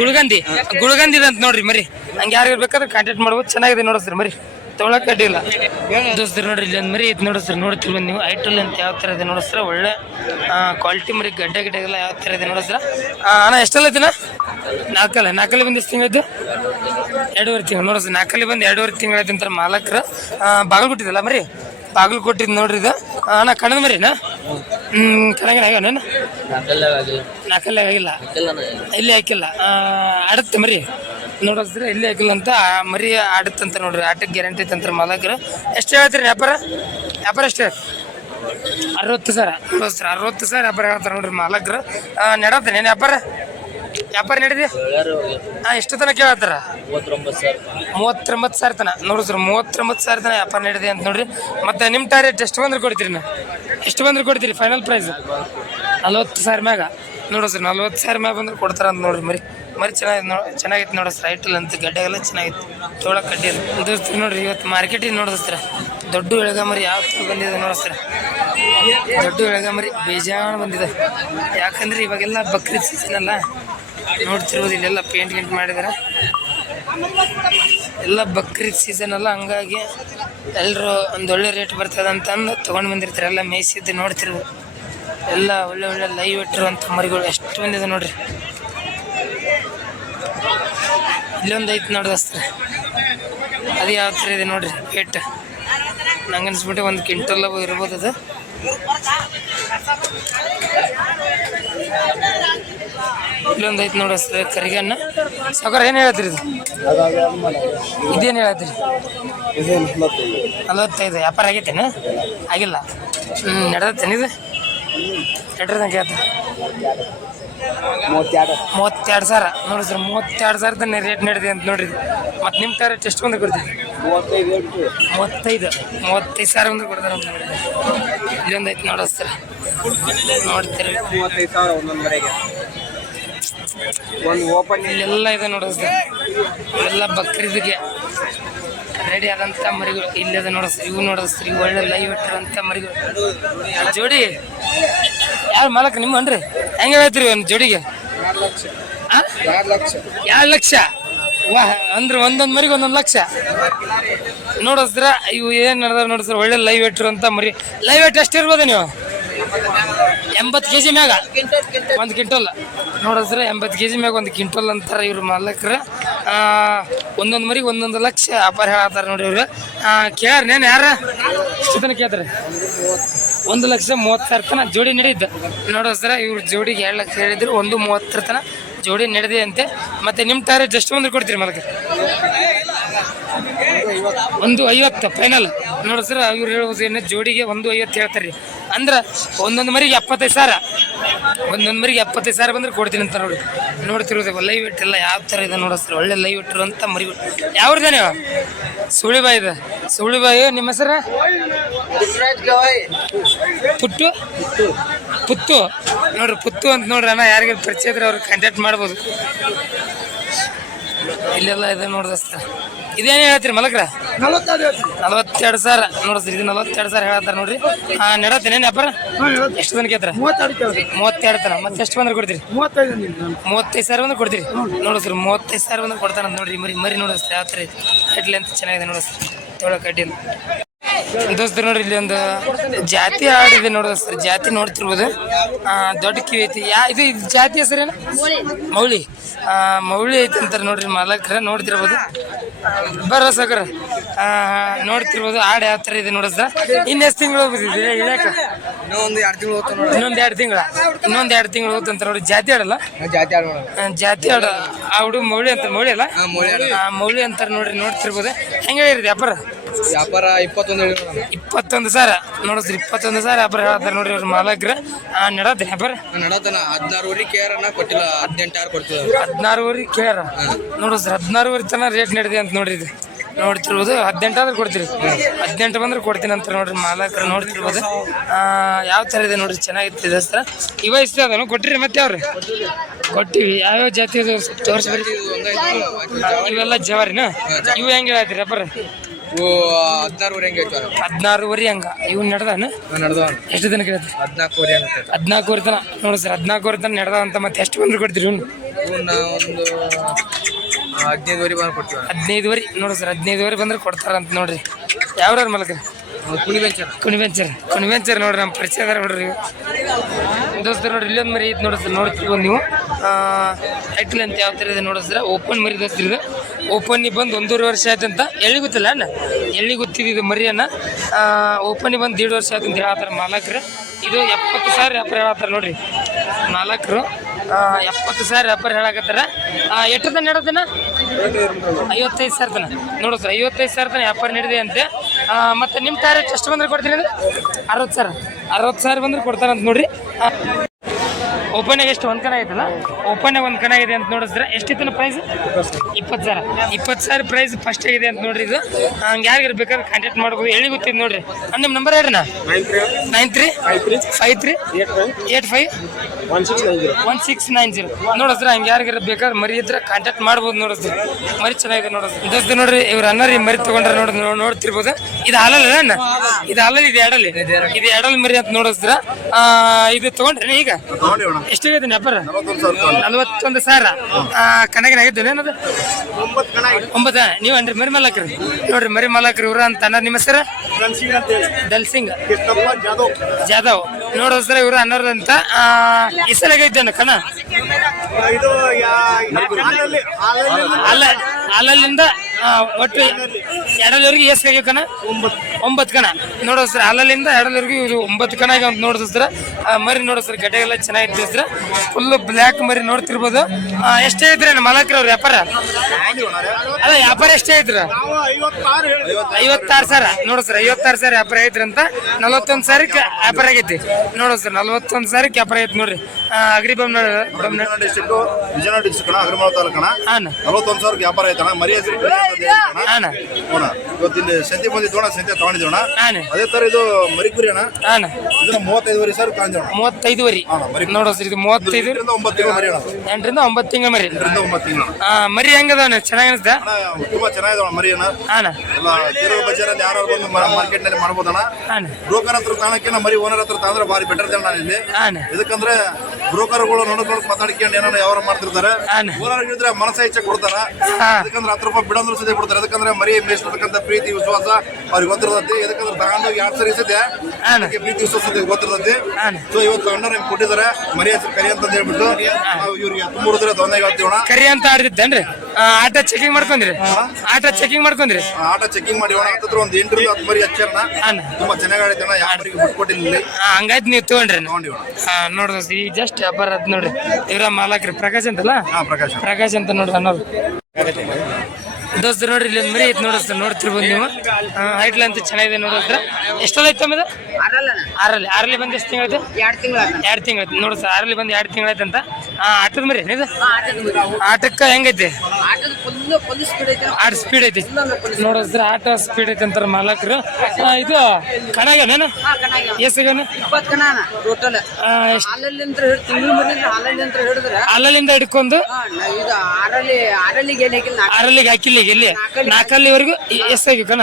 B: ಗುಳ್ಗಂದಿ. ಗುಳ್ಗಂದಿ. ಅಂತ ನೋಡ್ರಿ ಮರಿ. ಹಂಗೆ ಯಾರಿಗಾರು ಬೇಕಾದ್ರೆ ಕಾಂಟ್ಯಾಕ್ಟ್ ಮಾಡ್ಬೋದು. ಚೆನ್ನಾಗಿದೆ ನೋಡೋಸ್ರಿ ಮರಿ. ತೊಗೊಳಕ್ ಅಡ್ಡಿಲ್ಲ ದೋಸ್ತರು ನೋಡ್ರಿ ಇಲ್ಲಿ ಒಂದು ಮರಿ ಐತೆ ನೋಡಿಸ್ರಿ ನೋಡ್ತಿಲ್ವ ನೀವು. ಐಟಲ್ ಅಂತ ಯಾವ ಥರ ಇದೆ ನೋಡಿಸ್ರ ಒಳ್ಳೆ ಕ್ವಾಲಿಟಿ ಮರಿ ಗಡ್ಡೆ ಗಿಡ್ಡೆಗೆಲ್ಲ ಯಾವ ಥರ ಇದೆ ನೋಡಿಸ್ರ ಅಣ್ಣ ಎಷ್ಟಲ್ಲ ಐತಿನ ನಾಲ್ಕಲ್ಲ ನಾಲ್ಕಲ್ಲಿ ಬಂದು ಎಷ್ಟು ತಿಂಗಳೈತು ಎರಡೂವರೆ ತಿಂಗಳು. ನೋಡ್ರಿ ನಾಲ್ಕಲ್ಲಿ ಬಂದು ಎರಡೂವರೆ ತಿಂಗಳ ಅಂತಾರೆ ಮಾಲಕ್ರ. ಬಾಗಿಲು ಕೊಟ್ಟಿದ್ದಲ್ಲ ಮರಿ? ಬಾಗಿಲು ಕೊಟ್ಟಿದ್ದು ನೋಡ್ರಿ ಇದು. ನಾ ಅಣ್ಣ ಮರಿ ಮರಿನಾ ಹ್ಮ್ ಕಣಗಿನ ಆಗ್ಯಾವ ನಾನು ನಾಲ್ಕಲ್ಲೇ ಆಗಿಲ್ಲ. ಇಲ್ಲಿ. ಹಾಕಿಲ್ಲ. ಆಡುತ್ತೆ ಮರಿ. ನೋಡಿದ್ರೆ ಇಲ್ಲಿ ಹಾಕಿಲ್ಲ ಅಂತ ಮರಿ ಆಡುತ್ತಂತ ನೋಡ್ರಿ. ಆಟಕ್ಕೆ ಗ್ಯಾರಂಟಿ ಐತಂತ ಮಾಲಕರು. ಎಷ್ಟು ಹೇಳ್ತೀರಿ ವ್ಯಾಪಾರ? ವ್ಯಾಪಾರ ಎಷ್ಟು ಅರವತ್ತು ಸಾವಿರ. ಅರವತ್ತು ಸಾವಿರ ವ್ಯಾಪಾರ ಹೇಳ್ತಾರೆ ನೋಡ್ರಿ ಮಾಲಕರು. ನಡತ್ತೆ ಏನು ವ್ಯಾಪಾರ? ವ್ಯಾಪಾರ ನಡೆದಿ ಹಾಂ ಎಷ್ಟು ತನಕ ಕೇಳತ್ತಾರ? ಮೂವತ್ತೊಂಬತ್ತು ಸಾವಿರ ತನ ನೋಡ್ರಿ ಸರ್ ಮೂವತ್ತೊಂಬತ್ತು ಸಾವಿರ ತನ ವ್ಯಾಪಾರ ನಡೆದಿ ಅಂತ ನೋಡ್ರಿ. ಮತ್ತೆ ನಿಮ್ಮ ಟಾರ್ಗೆಟ್ ಎಷ್ಟು ಬಂದ್ರೆ ಕೊಡ್ತೀರಿ ನಾ ಎಷ್ಟು ಬಂದ್ರೆ ಕೊಡ್ತೀರಿ ಫೈನಲ್ ಪ್ರೈಸ್ ನಲ್ವತ್ತು ಸಾವಿರ ಮ್ಯಾಗ. ನೋಡ್ರಿ ಸರ್ ನಲ್ವತ್ತು ಸಾವಿರ ಮ್ಯಾಗ ಬಂದ್ರೆ ಕೊಡ್ತಾರ ಅಂತ ನೋಡ್ರಿ ಮರಿ. ಮರಿ ಚೆನ್ನಾಗಿ ನೋ ಚೆನ್ನಾಗಿತ್ತು ನೋಡ್ರಿ ಸರ್ ಐಟಲ್ ಅಂತ ಗಡ್ಡೆಗೆಲ್ಲ ಚೆನ್ನಾಗಿತ್ತು ತೋಳ ಕಡ್ಡಿ ಅಂತ ನೋಡ್ರಿ ಇವತ್ತು ಮಾರ್ಕೆಟಿಗೆ ಸರ್. ದೊಡ್ಡ ಎಳಗ ಮರಿ ಯಾವ ಥರ ಬಂದಿದೆ ಸರ್. ದೊಡ್ಡ ಎಳಗ ಮರಿ ಬೇಜಾನ ಬಂದಿದೆ. ಯಾಕಂದ್ರೆ ಇವಾಗೆಲ್ಲ ಬಕ್ರೀದ್ ಸೀಸನ್ ಅಲ್ಲ. ನೋಡ್ತಿರ್ಬೋದು, ಇಲ್ಲೆಲ್ಲ ಪೇಂಟ್ ಗಿಂಟ್ ಮಾಡಿದಾರೆ. ಎಲ್ಲ ಬಕ್ರೀದ್ ಸೀಸನ್ ಅಲ್ಲ, ಹಂಗಾಗಿ ಎಲ್ಲರೂ ಒಂದು ಒಳ್ಳೆ ರೇಟ್ ಬರ್ತದೆ ಅಂತಂದು ತೊಗೊಂಡು ಬಂದಿರ್ತಾರೆ. ಎಲ್ಲ ಮೇಯ್ಸಿದ್ದು ನೋಡ್ತಿರ್ಬೋದು. ಎಲ್ಲ ಒಳ್ಳೆ ಒಳ್ಳೆ ಲೈವ್ ಇಟ್ಟಿರುವಂಥ ಮರಿಗಳು, ಎಷ್ಟು ಬಂದಿದೆ ನೋಡ್ರಿ? ಇಲ್ಲೊಂದು ಐತೆ ನೋಡ್ದು ದೋಸ್ತ. ಅದು ಯಾವ ಥರ ಇದೆ ನೋಡ್ರಿ ವೇಟ್ ನಂಗೆ ಅನ್ಸ್ಬಿಟ್ಟು ಒಂದು ಕ್ವಿಂಟಲ್ ಇರ್ಬೋದು ಅದು. ಇಲ್ಲೊಂದು ಐತೆ ನೋಡಿ ಕರಿಗನ್ನ. ಸಾಕಾರ ಏನು ಹೇಳತ್ತೀರಿ ಇದು? ಇದೇನು ಹೇಳತ್ತೀರಿ? ನಲವತ್ತೈದು. ವ್ಯಾಪಾರ ಆಗೈತೇನು? ಆಗಿಲ್ಲ. ಹ್ಞೂ ನಡೆದತ್ತೇನು ಇದು? ಎಟ್ರದಂಗೆ ಮೂವತ್ತೆರಡು ಸಾವಿರ. ನೋಡಿ ಸರ್, ಮೂವತ್ತೆರಡು ಸಾವಿರದ ರೇಟ್ ನಡೆದಿದೆ ಅಂತ ನೋಡ್ರಿ ಮತ್ತು ನಿಮ್ಮ ಟಾರ್ಗೆಟ್ ಎಷ್ಟು ಬಂದು ಕೊಡ್ತೀವಿ ಮೂವತ್ತೈದು. ಮೂವತ್ತೈದು ಸಾವಿರ ಒಂದು ಕೊಡ್ತಾರೆ ಅಂತ ನೋಡ್ರಿ ಇಲ್ಲೊಂದು ಐತೆ ನೋಡೋ ಸರ್ ನೋಡ್ತೀರಿ.
D: ಮೂವತ್ತೈದು ಸಾವಿರ ಒಂದು ಓಪನ್
B: ಇಲ್ಲೆಲ್ಲ ಇದೆ ನೋಡೋ ಎಲ್ಲ ಬಕ್ರೀದಿಗೆ ರೆಡಿ ಆದಂತ ಮರಿಗಳು. ಇಲ್ಲದ ಸರ್. ಇವು ನೋಡೋ ಸರ್. ಇವು ಒಳ್ಳೆ ಲೈವ್ ಇಟ್ಟಿರೋಂಥ ಮರಿಗಳು. ಜೋಡಿ. ಯಾರು ಮಾಲಕ್ ನಿಮ್ಮ ಅನ್ರಿ? ಹೆಂಗೆ ಹೇಳ್ತೀರಿ ಒಂದು ಜೋಡಿಗೆ? ಎರಡು ಲಕ್ಷ? ವಾ, ಅಂದ್ರೆ ಒಂದೊಂದು ಮರಿಗೆ ಒಂದೊಂದು ಲಕ್ಷ. ನೋಡಿಸ್ರ ಇವು ಏನು ನಡೆದ ನೋಡಿಸ್ರ ಒಳ್ಳೆ ಲೈವ್ ಇಟ್ಟಿರೋಂಥ ಮರಿ. ಲೈವ್ ಇಟ್ಟು ಎಷ್ಟು ನೀವು? ಎಂಬತ್ತು ಕೆ ಜಿ ಮ್ಯಾಗ. ಒಂದು ಕ್ವಿಂಟಲ್ ನೋಡಿದ್ರೆ ಎಂಬತ್ತು ಕೆ ಜಿ ಮ್ಯಾಗ ಒಂದು ಕ್ವಿಂಟಲ್ ಅಂತಾರೆ ಇವ್ರ ಮಾಲಕ್ರ. ಒಂದೊಂದು ಮರಿಗೆ ಒಂದೊಂದು ಲಕ್ಷ ಅಪಾರ ಹೇಳತ್ತಾರ ನೋಡಿ ಇವ್ರು. ಕೇಳ ನೇನು ಯಾರ? ತನಕ ಕೇಳ್ತಾರೆ. ಒಂದು ಲಕ್ಷ ಮೂವತ್ತು ತನ ಜೋಡಿ ನಡೀತು ನೋಡೋಸ್ರ ಇವ್ರ ಜೋಡಿಗೆ ಎರಡು ಲಕ್ಷ ಹೇಳಿದ್ರು ಒಂದು ಮೂವತ್ತರ ತನ ಜೋಡಿ ನಡೆದಿದೆ ಅಂತೆ. ಮತ್ತೆ ನಿಮ್ಮ ಟಾರ್ಗೆಟ್ ಜಸ್ಟ್ ಬಂದ್ರೆ ಕೊಡ್ತೀರಿ ಮಲಕ ಒಂದು ಐವತ್ತು ಫೈನಲ್ ನೋಡಿದ್ರೆ ಇವ್ರು ಹೇಳ್ಬೋದು ಏನು? ಜೋಡಿಗೆ ಒಂದು ಐವತ್ತು ಹೇಳ್ತಾರೆ ರೀ ಅಂದ್ರೆ ಒಂದೊಂದು ಮರಿಗೆ ಎಪ್ಪತ್ತೈದು ಸಾವಿರ. ಒಂದೊಂದು ಮರಿಗೆ ಎಪ್ಪತ್ತೈದು ಸಾವಿರ ಬಂದ್ರೆ ಕೊಡ್ತೀನಿ ಅಂತ ನೋಡಿ. ನೋಡ್ತಿರೋದು ಲೈವ್ ಇಟ್ಟೆಲ್ಲ ಯಾವ ಥರ ಇದೆ ನೋಡಿಸ್ತಾರೆ ಒಳ್ಳೆ ಲೈವ್ ಇಟ್ಟಿರುವಂಥ ಮರಿ ಯಾವ್ರದೇ ನೀವು? ಸುಳಿಬಾಯಿ ಇದೆ. ಸುಳಿಬಾಯಿ ನಿಮ್ಮ ಹೆಸರು? ಪುಟ್ಟು? ಪುತ್ತು. ನೋಡ್ರಿ ಪುತ್ತು ಅಂತ ನೋಡ್ರಿ ಅಣ್ಣ ಯಾರಿಗಾರು ಪರಿಚಯ ಇದ್ರೆ ಅವ್ರಿಗೆ ಕಾಂಟ್ಯಾಕ್ಟ್ ಮಾಡ್ಬೋದು. ಇಲ್ಲೆಲ್ಲ ಇದೆ ನೋಡ್ದಸ್ತ ಇದೇನು ಹೇಳ್ತೀರಿ ಮಲಕ್ರ? ನಲವತ್ತೆರಡು ಸಾವಿರ ನೋಡ್ರಿ ಇದು ನಲವತ್ತೆರಡು ಸಾವಿರ ಹೇಳ್ತಾರೆ ನೋಡ್ರಿ. ಹಾ ನಡತ್ತೇನೆ ವ್ಯಾಪಾರ ಎಷ್ಟು ತನಕ ಕೇಳ್ತಾರ? ಮೂವತ್ತೆರಡು ತನ ಮತ್ತೆ ಎಷ್ಟು ಬಂದ್ರೆ ಕೊಡ್ತೀರಿ? ಮೂವತ್ತೈದು ಸಾವಿರ ಬಂದ್ರೆ ಕೊಡ್ತೀರಿ? ನೋಡಿಸ್ರಿ ಮೂವತ್ತೈದು ಸಾವಿರ ಬಂದ್ರೆ ಕೊಡ್ತಾರ ನೋಡ್ರಿ. ಮರಿ ಮರಿ ನೋಡ್ರಿ ಯಾವ ಥರ ಕಡ್ಲಿ ಅಂತ ಚೆನ್ನಾಗಿದೆ ನೋಡಿಸ್ರಿ ತೊಳೆ ಕಡ್ಡಿ ದೋಸ್ತರು ನೋಡ್ರಿ ಇಲ್ಲಿ ಒಂದು ಜಾತಿ ಹಾಡಿದೆ ನೋಡ ಸರ್ ಜಾತಿ ನೋಡ್ತಿರ್ಬೋದು. ದೊಡ್ಡ ಕಿವಿ ಐತಿ. ಯಾ ಇದು ಇದು ಜಾತಿ ಹೆಸರೇನ? ಮೌಳಿ. ಆ, ಮೌಳಿ ಐತಿ ಅಂತಾರೆ ನೋಡ್ರಿ ಮಾಲಕರ ನೋಡ್ತಿರ್ಬೋದು. ಬರೋ ಸಾಕರ ನೋಡ್ತಿರ್ಬೋದು ಹಾಡು ಯಾವ ಥರ ಇದೆ ನೋಡಿದ್ರ ಇನ್ನು ಎಷ್ಟು ತಿಂಗಳು ಹೋಗ್ಬಿಟ್ಟಿದೆ? ಇಳ್ಯಾಕ
C: ಇನ್ನೊಂದು ಎರಡು ತಿಂಗಳು
B: ಇನ್ನೊಂದು ಎರಡು ತಿಂಗಳ? ಇನ್ನೊಂದ್ ಎರಡು ತಿಂಗಳು ಹೋಗ್ತಂತ ನೋಡಿ. ಜಾತಿ ಆಡಲ್ಲ
C: ಜಾತಿ ಹಾಡ
B: ಆ, ಜಾತಿ ಆಡ ಆ ಹುಡುಗ ಮೌಳಿ ಅಂತ ಮೌಳಿ ಅಲ್ಲ?
C: ಮೌಳಿ ಅಂತಾರೆ
B: ಆ, ಮೌಳಿ ಅಂತಾರ ನೋಡ್ರಿ ನೋಡ್ತಿರ್ಬೋದು. ಹೆಂಗೆ ಹೇಳಿದ್ರಿ ವ್ಯಾಪಾರ
C: ವ್ಯಾಪಾರ ಇಪ್ಪತ್ತೊಂದು
B: ಇಪ್ಪತ್ತೊಂದು ಸಾವಿರ ನೋಡಿದ್ರಿ ಇಪ್ಪತ್ತೊಂದು ಸಾವಿರ ವ್ಯಾಪಾರ ಹೇಳ್ತಾರೆ ನೋಡ್ರಿ ಅವ್ರ ಮಾಲಕ್ರ. ನಡತ್ರಿ ವ್ಯಾಪಾರ.
C: ನಡತನ ಹದಿನಾರುವರೆ ಕೇರನ್ನ ಕೊಟ್ಟಿಲ್ಲ ಹದಿನೆಂಟು ಯಾರು ಕೊಡ್ತೀವಿ
B: ಹದಿನಾರುವರೆ ಕೇಳ ನೋಡಿದ್ರಿ ಹದಿನಾರುವರೆ ತನ ರೇಟ್ ನಡೆದಿದೆ ಅಂತ ನೋಡ್ರಿ ನೋಡ್ತಿರ್ಬೋದು ಹದಿನೆಂಟು ಆದ್ರೆ ಕೊಡ್ತೀರಿ. ಹದಿನೆಂಟು ಬಂದ್ರೆ ಕೊಡ್ತೀನಿ ಅಂತ ನೋಡ್ರಿ ಮಾಲಕ್ರ ನೋಡ್ತಿರ್ಬೋದು. ಯಾವ ಥರ ಇದೆ ನೋಡ್ರಿ ಚೆನ್ನಾಗಿತ್ತು ಸರ್. ಇವ ಇಷ್ಟ ಅದನ್ನು ಕೊಟ್ಟಿರಿ ಮತ್ತೆ ಅವ್ರಿ. ಕೊಟ್ಟಿವಿ. ಯಾವ್ಯಾವ ಜಾತಿ ತೋರಿಸ್ಬೇಕು ಇವೆಲ್ಲ ಜವಾರಿನ? ಇವು ಹೆಂಗೆ ಹೇಳ್ತೀರಿ ವ್ಯಾಪಾರ?
C: ಇವು ಹದಿನಾರುವರೆ ಹೆಂಗೆ ಐತವ
B: ಹದಿನಾರುವರೆ ಹಂಗ. ಇವು ನಡೆದಾನ?
C: ನಡೆದ
B: ಎಷ್ಟು ದಿನ ಹೇಳ್ತೀರಿ
C: ಹದಿನಾಲ್ಕೂವರೆ ಅಂತ
B: ಹದಿನಾಲ್ಕುವರೆ ತನ. ನೋಡಿ ಸರ್ ಹದಿನಾಲ್ಕುವರೆ ತನ ನಡೆದ ಅಂತ ಮತ್ತೆ ಎಷ್ಟು ಬಂದ್ರೆ ಕೊಡ್ತೀರಿ ಇವ್ನು?
C: ಇವನ್ನ ಒಂದು ಹದಿನೈದುವರೆ ಬಂದು ಕೊಡ್ತೀವಿ.
B: ಹದಿನೈದುವರೆ. ನೋಡಿ ಸರ್ ಹದಿನೈದುವರೆ ಬಂದ್ರೆ ಕೊಡ್ತಾರಂತ ನೋಡ್ರಿ. ಯಾವ್ಯಾರ
C: ಮಲಕ್ರಿ?
B: ಕುಣಿವೆಂಚರ್. ಕುಣಿವೆಂಚರ್. ನೋಡ್ರಿ, ನಮ್ಮ ಪರಿಚಯ ಅದಾರ ನೋಡ್ರಿ. ದೋಸ್ತರು ನೋಡ್ರಿ, ಇಲ್ಲೊಂದು ಮರಿ ಐತೆ ನೋಡಿಸ್ರಿ ನೋಡ್ತಿರ್ಬೋದು ನೀವು. ಟೈಟ್ಲ್ ಅಂತ ಯಾವ ಥರ ಇದೆ ನೋಡಿಸ್ರ ಓಪನ್ ಮರಿ ದೋಸ್ತ್ರಿ ಇದು. ಓಪನ್ನಿ ಬಂದು ಒಂದೂವರೆ ವರ್ಷ ಆಯ್ತು ಅಂತ. ಎಲ್ಲಿ ಗೊತ್ತಿಲ್ಲ ಅಣ್ಣ ಎಲ್ಲಿ ಗೊತ್ತಿದ್ದು ಇದು ಮರಿಯನ್ನ. ಓಪನ್ನಿ ಬಂದು ದೀಡ್ ವರ್ಷ ಆಯ್ತು ಅಂತ ಹೇಳತ್ತಾರ ಮಾಲಕರು. ಇದು ಎಪ್ಪತ್ತು ಸಾವಿರ ವ್ಯಾಪಾರ ಹೇಳತ್ತಾರ ನೋಡ್ರಿ. ಮಾಲಕರು ಎಪ್ಪತ್ತು ಸಾವಿರ ವ್ಯಾಪಾರ ಹೇಳಕತ್ತಾರ. ಎಷ್ಟು ತನ ಐವತ್ತೈದು ಸಾವಿರ ತನ. ನೋಡು ಐವತ್ತೈದು ಸಾವಿರ ತನ ವ್ಯಾಪಾರ ನಡೆದಿದೆ ಅಂತೆ. ಮತ್ತೆ ನಿಮ್ಮ ಟ್ಯಾರೇಟ್ ಎಷ್ಟು ಬಂದ್ರೆ ಕೊಡ್ತೀನಿ ಅಂದ್ರೆ ಅರವತ್ತು ಸಾವಿರ. ಅರವತ್ತು ಸಾವಿರ ಬಂದ್ರೆ ಕೊಡ್ತಾರಂತ ನೋಡ್ರಿ. ಓಪನ್ನಾಗ ಎಷ್ಟು? ಒಂದು ಕಣ ಐತಲ್ಲ ಓಪನ್ನಾಗ ಒಂದು ಕಣ ಇದೆ ಅಂತ ನೋಡಿದ್ರೆ ಎಷ್ಟಿತ್ತು ಪ್ರೈಸ್ ಇಪ್ಪತ್ತು ಸಾವಿರ. ಇಪ್ಪತ್ತು ಸಾವಿರ ಪ್ರೈಸ್ ಫಸ್ಟ್ ಆಗಿದೆ ಅಂತ ನೋಡ್ರಿ ಇದು. ಹಂಗೆ ಯಾರಿಗಾರು ಬೇಕಾದ್ರೆ ಕಾಂಟ್ಯಾಕ್ಟ್ ಮಾಡ್ಬೋದು. ಹೇಳಿ ಗೊತ್ತಿದ್ದು ನೋಡ್ರಿ? ನಿಮ್ಮ ನಂಬರ್ ಹೇಳ್ರಿ ನಾ nine three five three eight five one six nine zero ನೋಡಿದ್ರೆ ಹಂಗೆ ಯಾರಿಗಾರ ಬೇಕಾದ್ರೆ ಮರಿ ಇದ್ರೆ ಕಾಂಟ್ಯಾಕ್ಟ್ ಮಾಡ್ಬೋದು ನೋಡಿದ್ರೆ. ಮರಿ ಚೆನ್ನಾಗಿದೆ ನೋಡಿದ್ರೆ. ದೋಸ್ತ ನೋಡ್ರಿ, ಇವ್ರ ಅನ್ನರಿ ಮರಿ ತಗೊಂಡ್ರೆ ನೋಡ್- ನೋಡ್ತಿರ್ಬೋದು. ಇದು ಹಾಲಲ್ಲ ಅಣ್ಣ? ಇದು ಹಾಲಲ್ಲಿ, ಇದು ಎಡಲಿ ಇದು ಎಡಲ್ ಮರಿ ಅಂತ ನೋಡಿದ್ರ ಇದು ತಗೊಂಡ್ರಿ ಈಗ?
A: ತಗೊಂಡಿವಣ
B: ಎಷ್ಟಾಗೈತೆ ವ್ಯಾಪಾರ
A: ನಲವತ್ತೊಂದು ಸಾವಿರ
B: ಕಣಗಿನ ಆಗಿದ್ದು ಏನದು?
A: ಒಂಬತ್ತು
B: ನೀವು ಅನ್ರಿ ಮರಿ ಮಲಕ್ರಿ. ನೋಡ್ರಿ ಮರಿ ಮಲಕ್ರಿ ಇವ್ರ ಅಂತ ಅನ್ನ ನಿಮ್ಮ ಹೆಸರು?
A: ದಲ್ಸಿಂಗ್ ಜಾಧವ್.
B: ಜಾಧವ್. ನೋಡೋದ್ರ ಇವ್ರ ಅನ್ನೋರು ಅಂತ ಈ ಸಲ ಕಣ?
A: ಇದು
B: ಅಲ್ಲ ಅಲ್ಲಲ್ಲಿಂದ ಒಟ್ಟು ಎಡಲೂರಿಗೆ ಎಷ್ಟು ಆಗ್ಯಾವ ಕಣ? ಒಂಬತ್ತು. ಕಣ. ನೋಡೋ ಸರ್ ಅಲ್ಲಲ್ಲಿಂದ ಎಡಲೂರಿಗೆ ಇದು ಒಂಬತ್ತು ಕಣ ಅಂತ ನೋಡಿದ್ರು ಸರ್. ಮರಿ ನೋಡೋ ಸರ್ ಗಡ್ಡೆ ಎಲ್ಲ ಚೆನ್ನಾಗಿತ್ತು ಸರ್. ಫುಲ್ ಬ್ಲ್ಯಾಕ್ ಮರಿ ನೋಡ್ತಿರ್ಬೋದು. ಎಷ್ಟೇ ಐತ್ರಿ ನಮ್ಮ ಮಲಕ್ರ ಅವ್ರ ವ್ಯಾಪಾರ? ಅಲ್ಲ ವ್ಯಾಪಾರ ಎಷ್ಟೇ ಇದ್ರ? ಐವತ್ತಾರು ಸಾವಿರ. ನೋಡೋ ಸರ್ ಐವತ್ತಾರು ಸಾವಿರ ವ್ಯಾಪಾರ ಐತ್ರಿ ಅಂತ ನಲವತ್ತೊಂದು ಸಾವಿರಕ್ಕೆ ವ್ಯಾಪಾರ ಆಗೈತಿ. ನೋಡು ಸರ್ ನಲವತ್ತೊಂದು ಸಾವಿರಕ್ಕೆ ವ್ಯಾಪಾರ ಐತಿ ನೋಡ್ರಿ. ಅಗ್ರಿ ಬಮ್
A: ವಿಜಯನಗರ ಡಿಸ್ಟಿಕ್ ವಿಜಯನಗರ ಡಿಸ್ಟಿಕ್ ಅಣ್ಣ ಅಗ್ರಮಾಳ ತಾಲೂಕಣ ನಲವತ್ತೊಂದು ಸಾವಿರ ವ್ಯಾಪಾರ ಐತಣ ಮರಿ ಹೆಸರು ಅಣ್ಣ.
B: ಹಾಂ
A: ಅಣ್ಣ ಇವತ್ತು ಇಲ್ಲಿ ಸಂತೆ ಬಂದಿದ್ದೋಣ ಸಂತೆ ತಗೊಂಡಿದ್ದೋಣ. ಅದೇ ತರ ಇದು ಮರಿಕುರಿ ಅಣ್ಣ.
B: ಹಾಂ
A: ಇದನ್ನ ಮೂವತ್ತೈದುವರೆ ಸಾವಿರ ತಗೊಂಡಿದ್ದೋಣ.
B: ಮೂವತ್ತೈದುವರೆ. ನೋಡಿ ಸರ್ ಇದು ಮೂವತ್ತೈದು.
A: ಒಂಬತ್ತು ತಿಂಗಳು ಮರಿ ಅಣ್ಣ.
B: ಎಂಟರಿಂದ ಒಂಬತ್ತು ತಿಂಗಳ ಮರಿ.
A: ಎಂಟರಿಂದ ಒಂಬತ್ತು ತಿಂಗಳು
B: ಆ, ಮರಿ ಹೆಂಗದ ಚೆನ್ನಾಗಿ ಅನಿಸ್ತಾ?
A: ಅಣ್ಣ ತುಂಬಾ ಚೆನ್ನಾಗಿದಾವ ಮರಿ ಅಣ್ಣ. ಎಲ್ಲ ಕೇರಳ ಬಜಾರಲ್ಲಿ ಯಾರು ಬಂದು ಮಾರ್ಕೆಟ್ನಲ್ಲಿ
B: ಮಾಡಬಹುದಣ್ಣ
A: ಬ್ರೋಕರ್ ಹತ್ರ ತಾಣಕ್ಕಿಂತ ಮರಿ ಓನರ್ ಹತ್ರ ತಂದ್ರೆ ಬಾರಿ ಬೆಟರ್ ನಾನು ಇಲ್ಲಿ. ಇದಕ್ಕಂದ್ರೆ ಬ್ರೋಕರ್ಗಳು ನೋಡಕ್ ನೋಡಕ್ ಮಾತಾಡ್ಕೊಂಡು ಏನಾರ ವ್ಯವಹಾರ ಮಾಡ್ತಿರ್ತಾರೆ. ಓನರ್ ಇದ್ರೆ ಮನಸ್ಸ ಹೆಚ್ಚ ಕೊಡ್ತಾರ.
B: ಯಾಕಂದ್ರೆ
A: ಅದಕ್ಕಂದ್ರೆ ಹತ್ತು ರೂಪಾಯಿ ಬಿಡಂದ್ರು ಸದ್ಯ ಕೊಡ್ತಾರೆ. ಅದಕ್ಕಂದ್ರೆ ಮರಿ ಮೇಯಿಸ್ತಕ್ಕಂಥ ಪ್ರೀತಿ ವಿಶ್ವಾಸ ಅವ್ರಿಗೆ ಗೊತ್ತಿರ್ತೈತಿ. ಯಾಕಂದ್ರೆ ತಗೊಂಡೋಗಿ ಎರಡು ಸರಿ ಅದಕ್ಕೆ ಪ್ರೀತಿ ವಿಶ್ವಾಸ ಗೊತ್ತಿರ್ತೈತಿ. ಸೊ ಇವತ್ತು ಅಣ್ಣ ನಮ್ಗೆ ಕೊಟ್ಟಿದ್ದಾರೆ. ಮರಿ ಹೆಸರು ಕರಿ ಅಂತ ಹೇಳ್ಬಿಟ್ಟು ಇವ್ರಿಗೆ ತುಂಬ ಹೃದಯ ತೊಂದರೆ ಹೇಳ್ತೀವಣ
B: ಕರಿ ಅಂತ ಆಡ್ತಿದ್ದೇನ್ರಿ ಆ, ಆಟ ಚೆಕಿಂಗ್ ಮಾಡ್ಕೊಂಡ್ರಿ. ಆಟ ಚೆಕಿಂಗ್ ಮಾಡ್ಕೊಂಡ್ರಿ.
A: ಆಟ ಚೆಕಿಂಗ್ ಮಾಡಿ ಒಣ ಹತ್ತತ್ರ ಒಂದು ಎಂಟರಿಂದ ಹತ್ತು ಮರಿ ಹಚ್ಚಾರಣ
B: ಹಾಂ.
A: ತುಂಬಾ ಚೆನ್ನಾಗಿ ಯಾರಿಗೆ ಬಿಟ್ಕೊಟ್ಟಿಲ್ಲ ಇಲ್ಲಿ.
B: ಹಂಗಾಯ್ತು ನೀವು ತಗೊಂಡ್ರಿ. ನೋಡ್ರಿ ಈ ಜಸ್ಟ್ ವ್ಯಾಪಾರ ಅದ್ ನೋಡ್ರಿ. ಇವ್ರ ಮಾಲಕ್ರಿ ಪ್ರಕಾಶ್ ಅಂತಲ್ಲ?
A: ಪ್ರಕಾಶ್
B: ಪ್ರಕಾಶ್ ಅಂತ ನೋಡ್ರಿ ಅನ್ನೋದು ದೋಸ್ತ ನೋಡ್ರಿ ಇಲ್ಲಿ ಮರಿ ಐತೆ ನೋಡಿಸ್ತಾರೆ ನೋಡ್ತಿರ್ಬೋದು ನೀವು. ಹೈಟ್ಲ ಅಂತ ಚೆನ್ನಾಗಿದೆ ನೋಡಿದ್ರ ಎಷ್ಟೊಂದು ಐತೆ ತಮ್ಮದು? ಆರಲ್ಲಿ ಆರಲ್ಲಿ ಬಂದು ಎಷ್ಟು ತಿಂಗಳೈತೆ
D: ಎರಡು ತಿಂಗಳು
B: ಎರಡು ತಿಂಗಳೈತೆ ನೋಡಿ ಸರ್ ಆರಲ್ಲಿ ಬಂದು ಎರಡು ತಿಂಗಳೈತೆ ಅಂತ ಆಟದ ಮರಿ ಇದು ಆಟಕ್ಕೆ ಹೆಂಗೈತೆ ಆಟ ಸ್ಪೀಡ್ ಐತಿ. ನೋಡಿದ್ರೆ ಆಟ ಸ್ಪೀಡ್ ಐತೆ ಅಂತಾರೆ ಮಾಲಕರು. ಇದು ಕಣಗನೇನು? ಎಸ್ಗನ?
D: ಟೋಟಲ್ ತಿಂಗಳು
B: ಅಲ್ಲಲ್ಲಿಂದ ಹಿಡ್ಕೊಂಡು?
D: ಅರಲ್ಲಿಗೆ ಹಾಕಿಲ್ಲ
B: ಈಗ ಇಲ್ಲಿ ನಾಲ್ಕಲ್ಲಿವರೆಗೂ ಎಷ್ಟಾಗಿ ಕಣ?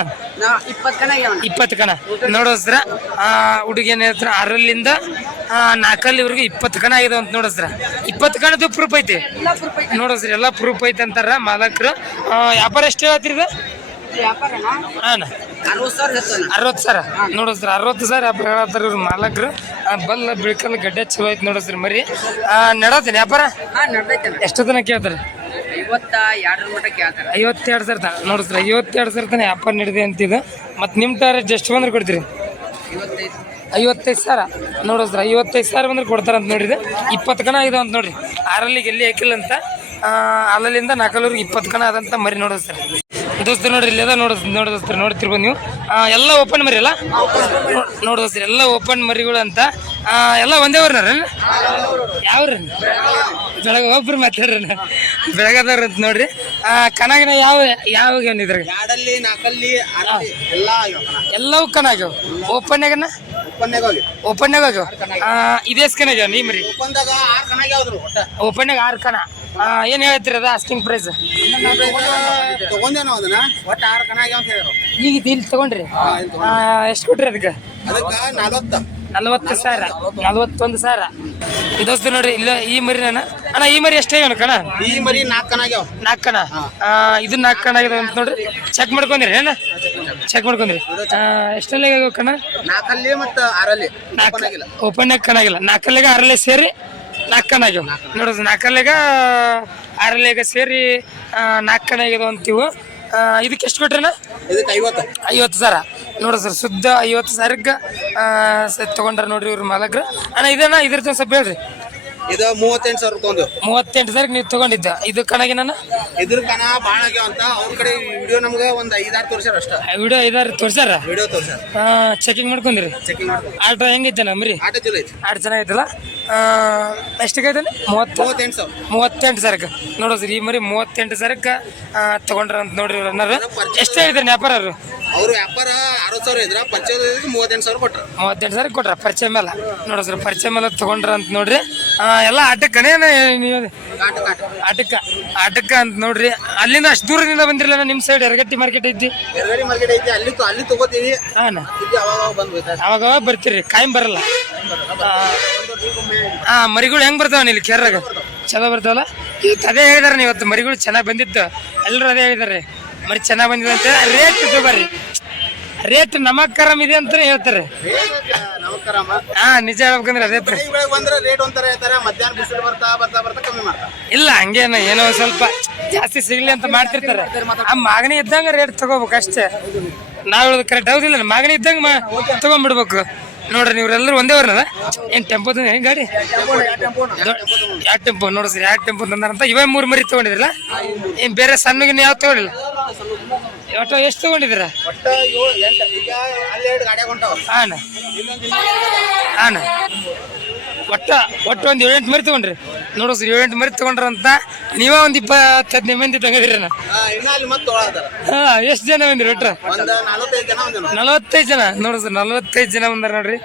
D: ಇಪ್ಪತ್ತು ಕಣ
B: ನೋಡೋದ್ರ ನೋಡೋಸ್ರ ಆ ಹುಡುಗಿನ ಹತ್ರ ಆರಲ್ಲಿಂದ ನಾಲ್ಕಲ್ಲಿವರೆಗೂ ಇಪ್ಪತ್ತು ಕಣ ಆಗಿದೆ ಅಂತ ನೋಡೋದ್ರ ಇಪ್ಪತ್ತು ಕಣದು ಪ್ರೂಫ್ ಐತಿ. ನೋಡೋಸ್ರಿ ಎಲ್ಲ ಪ್ರೂಫ್ ಐತಿ ಅಂತಾರ ಮಾಲಕರು. ವ್ಯಾಪಾರ ಎಷ್ಟು ಹೇಳ್ತೀರಿ
D: ವ್ಯಾಪಾರನ?
B: ಹಾಂ
D: ಅರವತ್ತು ಸಾವಿರ
B: ನೋಡೋಸ್ರ ಅರವತ್ತು ಸಾವಿರ. ವ್ಯಾಪಾರ ಹೇಳತ್ತಾರ ಇವ್ರು ಮಾಲಕರು. ಬಲ್ಲ ಬಿಳ್ಕಲ್ ಗಡ್ಡೆ ಚಲೋ ಐತಿ ನೋಡೋಸ್ರಿ ಮರಿ. ನಡೋತೀನಿ ವ್ಯಾಪಾರ? ಎಷ್ಟು ತನಕ ಕೇಳ್ತಾರೆ? ಐವತ್ತೆರಡು ಸಾವಿರ ತನ ಸರ್ ಐವತ್ತೆರಡು ಸಾವಿರ ತಾನೆ ವ್ಯಾಪಾರ ನಡೆದಿದೆ ಇದು. ಮತ್ತು ನಿಮ್ಮ ಟೈರ್ ಜಸ್ಟ್ ಬಂದ್ರೆ ಕೊಡ್ತೀರಿ.
D: ಐವತ್ತೈದು.
B: ಸಾವಿರ. ನೋಡೋ ಸರ್ ಐವತ್ತೈದು ಸಾವಿರ ಬಂದ್ರೆ ಕೊಡ್ತಾರಂತ ನೋಡ್ರಿ ಇಪ್ಪತ್ತು ಕಣ ಇದೆ ಅಂತ ನೋಡ್ರಿ. ಆರಲ್ಲಿ ಎಲ್ಲಿ ಹಾಕಿಲ್ಲ ಅಂತ ಆ, ಅಲ್ಲಲ್ಲಿಂದ ನಾಲ್ಕಲ್ಲೂರಿಗೆ ಇಪ್ಪತ್ತು ಕಣ ಅದಂತ ಮರಿ ನೋಡೋದು ಸರ್. ದೋಸ್ತರು ನೋಡ್ರಿ ಇಲ್ಲದ ನೋಡ ನೋಡ ನೋಡೋದಸ್ತಾರೆ ನೋಡ್ತಿರ್ಬೋದು ನೀವು. ಎಲ್ಲ ಓಪನ್ ಮರಿ ಅಲ್ಲ? ನೋಡೋದ್ರಿ ಎಲ್ಲ ಓಪನ್ ಮರಿಗಳು ಅಂತ. ಎಲ್ಲ ಒಂದೇ ಊರ್ನಾರ ಯಾವ್ರಿ? ಬೆಳಗ್ಗೆ ಒಬ್ರು ಮಾತಾಡ್ರಿ ಬೆಳಗದವ್ರ ಅಂತ ನೋಡ್ರಿ. ಕನಾಗಿನ ಯಾವ ಯಾವ
C: ಎಲ್ಲ
B: ಎಲ್ಲವೂ ಕನಾಗ್ಯಾವ ಓಪನ್ಯಾಗನ
C: ಓಪನ್ ಹೋಗಿ
B: ಓಪನ್ಯಾಗ ಹೋಗ್ಯಾವ ಇದೇ ಸ್ಕನ್ ಆಗ್ಯಾವ ಮರಿ?
C: ಓಪನ್ ಆಗ
B: ಓಪನ್ಯಾಗ ಆರು ಕಣ. ಏನು ಅದ ಆಸ್ಕಿಂಗ್ ಪ್ರೈಸ್
C: ತಗೊಂಡೇನೋ ಅದನ್ನ? ಒಟ್ಟು ಆರು ಕಣಾಗಿ ಅಂತ ಹೇಳಿದ್ರು.
B: ಈಗ ಇದು ಇಲ್ಲಿ ತಗೊಂಡ್ರಿ. ಎಷ್ಟು ಕೊಟ್ರಿ ಅದಕ್ಕೆ?
C: ಅದಕ್ಕೆ ನಲ್ವತ್ತು.
B: ನಲ್ವತ್ತು ಸಾವಿರ ನಲ್ವತ್ತೊಂದು ಸಾವಿರ ಇದೋಸ್ತು ನೋಡ್ರಿ ಇಲ್ಲ ಈ ಮರಿ ನಾನು. ಅಣ್ಣ ಈ ಮರಿ ಎಷ್ಟೇ ಇವನು ಕಣ?
C: ಈ ಮರಿ ನಾಲ್ಕು ಕಣಾಗ್ಯಾವ
B: ನಾಲ್ಕು ಕಣ? ಆ, ಇದು ನಾಲ್ಕು ಕಣ ಆಗಿದೆ ಅಂತ ನೋಡ್ರಿ. ಚೆಕ್ ಮಾಡ್ಕೊಂಡ್ರಿ ಏನ? ಚೆಕ್ ಮಾಡ್ಕೊಂಡ್ರಿ. ಎಷ್ಟೆಲ್ಲ ಆಗ್ಯಾವ ಕಣ?
C: ನಾಲ್ಕಲ್ಲಿ ಮತ್ತು ಆರಲ್ಲಿ.
B: ನಾಲ್ಕು. ಓಪನ್ ಕಣ ಆಗಿಲ್ಲ. ನಾಲ್ಕಲ್ಲಿಗ ಆರಲ್ಲಿ ಸೇರಿ ನಾಲ್ಕು ಕಣ ಆಗ್ಯಾವ. ನೋಡೋದು ನಾಲ್ಕಲ್ಲಿಗ ಆರಲ್ಲಿಗ ಸೇರಿ ನಾಲ್ಕು ಕಣ ಆಗಿದೆ ಅಂತೀವು. ಇದಕ್ಕೆ ಎಷ್ಟು ಕೊಟ್ರಿ
C: ಇದಕ್ಕೆ ಐವತ್ತು.
B: ಐವತ್ತು ಸಾವಿರ. ನೋಡ್ರಿ ಸರ್ ಶುದ್ಧ ಐವತ್ತು ಸಾವಿರಕ್ಕೆ ತಗೊಂಡ್ರ ನೋಡ್ರಿ ಇವ್ರ ಮಾಲಕ್ರು. ಅಣ್ಣ ಇದನ್ನ ಇದ್ರ ಸ್ವಲ್ಪ ಹೇಳ್ರಿ.
C: ಇದು ಮೂವತ್ತೆಂಟು ಸಾವಿರ ತೊಗೊಂಡು
B: ಮೂವತ್ತೆಂಟು ಸಾವಿರ ನೀವು ತಗೊಂಡಿದ್ದ. ಇದು ಕಣಗೆ ನಾನು
C: ಇದ್ರ ಕಣ ಭಾಳ ಆಗ್ಯಾವ ಅಂತ ಅವ್ರ ಕಡೆ ವಿಡಿಯೋ ನಮ್ಗೆ ಒಂದು ಐದಾರು ತೋರ್ಸ್ಯಾರ ಅಷ್ಟ.
B: ವಿಡಿಯೋ ಐದಾರು ತೋರ್ಸ್ಯಾರ?
C: ವಿಡಿಯೋ ತೋರ್ಸ್ಯಾರ.
B: ಚೆಕಿಂಗ್ ಮಾಡ್ಕೊಂಡ್ರಿ.
C: ಚೆಕಿಂಗ್ ಮಾಡ್ಕೊಂಡು.
B: ಆಟ ಹೆಂಗೈತೆ ನಮ್ರಿ ಮರಿ
C: ಆಟ ಚಲೋ ಐತಿ.
B: ಆಟ ಚೆನ್ನಾಗೈತಲ್ಲ ಎಷ್ಟಕ್ಕೆ ಮೂವತ್ತು?
C: ಮೂವತ್ತೆಂಟು ಸಾವಿರ.
B: ಮೂವತ್ತೆಂಟು ಸಾವಿರಕ್ಕೆ. ನೋಡೋದು ಈ ಮರಿ ಮೂವತ್ತೆಂಟು ಸಾವಿರಕ್ಕೆ ತಗೊಂಡ್ರ ಅಂತ ನೋಡ್ರಿ ರನ್ನರ್ ಎಷ್ಟು ಹೇಳಿದ್ರೆ ವ್ಯಾಪಾರ ಅವರು?
C: ಅವ್ರು ವ್ಯಾಪಾರ ಅರವತ್ತು ಸಾವಿರ ಇದ್ರ ಪರಿಚಯ ಮೂವತ್ತೆಂಟು ಸಾವಿರ ಕೊಟ್ರ.
B: ಮೂವತ್ತೆಂಟು ಸಾವಿರ ಕೊಟ್ರ ಪರಿಚಯ ಮೇಲೆ. ನೋಡೋ ಸರ್ ಪರಿಚಯ ಮೇಲೆ ತಗೊಂಡ್ರ ಅಂತ ನೋಡ್ರಿ. ಎಲ್ಲ ಆಟಕ್ಕನೇ ಆಟಕ್ಕ ಆಟಕ್ಕ ಅಂತ ನೋಡ್ರಿ. ಅಲ್ಲಿಂದ ಅಷ್ಟು ದೂರದಿಂದ ಬಂದಿರಲ್ಲ ನಿಮ್ಮ ಸೈಡ್ ಎರಗಟ್ಟಿ ಮಾರ್ಕೆಟ್ ಐತಿ.
C: ಮಾರ್ಕೆಟ್ ಐತಿ ಅಲ್ಲಿ ಅಲ್ಲಿ ತಗೋತೀವಿ.
B: ಹಾಂ
C: ಅವಾಗ
B: ಬರ್ತೀರಿ ಕಾಯಂ ಬರಲ್ಲ. ಹಾ ಮರಿಗಳು ಹೆಂಗ್ ಬರ್ತಾವ ಇಲ್ಲಿ ಕೆರ್ರಾಗ ಚಲೋ ಬರ್ತಾವಲ್ಲ? ಇವತ್ತು ಅದೇ ಹೇಳಿದಾರೆ ಇವತ್ತು ಮರಿಗಳು ಚೆನ್ನಾಗಿ ಬಂದಿತ್ತು. ಎಲ್ಲರೂ ಅದೇ ಹೇಳಿದಾರೆ. ಮರಿ ಚೆನ್ನಾಗಿ ಬಂದಿದೆ ಅಂತ. ರೇಟ್ ಬರ್ರಿ ರೇಟ್ ನಮಗ್ ಕರಮ್ ಇದೆ ಅಂತ ಹೇಳ್ತಾರೆ. ಹಾ ನಿಜ ಹೇಳ್ಬೇಕಂದ್ರೆ ಅದೇ ಪ್ರ-
C: ಬಂದ್ರೆ ರೇಟ್ ಒಂಥರ ಹೇಳ್ತಾರೆ ಮಧ್ಯಾಹ್ನ ಬಿಸಿಲು ಬರ್ತಾ ಬರ್ತಾ ಬರ್ತಾ ಕಮ್ಮಿ ಮಾಡ್ತಾರೆ
B: ಇಲ್ಲ ಹಂಗೇನ ಏನೋ ಒಂದ್ ಸ್ವಲ್ಪ ಜಾಸ್ತಿ ಸಿಗ್ಲಿ ಅಂತ ಮಾಡ್ತಿರ್ತಾರೆ. ಆ ಮಾಗಣಿ ಇದ್ದಂಗ ರೇಟ್ ತಗೋಬೇಕು ಅಷ್ಟೇ. ನಾವ್ ಹೇಳೋದು ಕರೆಕ್ಟ್ ಹೌದಿಲ್ಲ ಮಾಗಣಿ ಇದ್ದಂಗ ಮಾ ತಗೊಂಡ್ಬಿಡ್ಬೇಕು. ನೋಡ್ರಿ ನೀವ್ರೆಲ್ಲರೂ ಒಂದೇ ಅವ್ರನ್ನ ಏನ್ ಟೆಂಪೋ ಹೆಂಗ್ ಗಾಡಿ? ಯಾವ ಟೆಂಪೋ ನೋಡ್ರಿ ಯಾವ ಟೆಂಪೋ ತಂದಾರಂತ? ಇವೇ ಮೂರ್ ಮರಿ ತಗೊಂಡಿದ್ರಲ್ಲ? ಏನ್ ಬೇರೆ ಸಣ್ಣಗಿನ ಯಾವ ತಗೊಂಡಿಲ್ಲ? ಒಟ್ಟು ಎಷ್ಟು ತಗೊಂಡಿದ್ದೀರಾ?
C: ಒಟ್ಟ ಏಳು ಎಂಟು. ಈಗ ಅಲ್ಲಿ ಎರಡು ಗಾಡಿ ಹೊಂಟಾವ.
B: ಹಾಂ ಹಾಂ ಒಟ್ಟ ಒಟ್ಟು ಒಂದು ಏಳೆಂಟು ಮರಿ ತಗೊಂಡ್ರಿ. ನೋಡ್ರಿ ಸರ್ ಏಳೆಂಟು ಮರಿ ತಗೊಂಡ್ರಂತ ನೀವೇ ಒಂದು ಇಪ್ಪತ್ತು ಹದಿನೈದು ಮಂದಿ ತಗೊಂಡಿರಿ ನಾ ಹಾಂ ಎಷ್ಟು ಜನ ಬಂದಿರಿ ಒಟ್ಟ
C: ನಲ್ವತ್ತೈದು ಜನ ನೋಡ್ರಿ ಜನ
B: ನಲವತ್ತೈದು ಜನ. ನೋಡು ಸರ್ ನಲವತ್ತೈದು ಜನ ಬಂದಾರ ನೋಡ್ರಿ.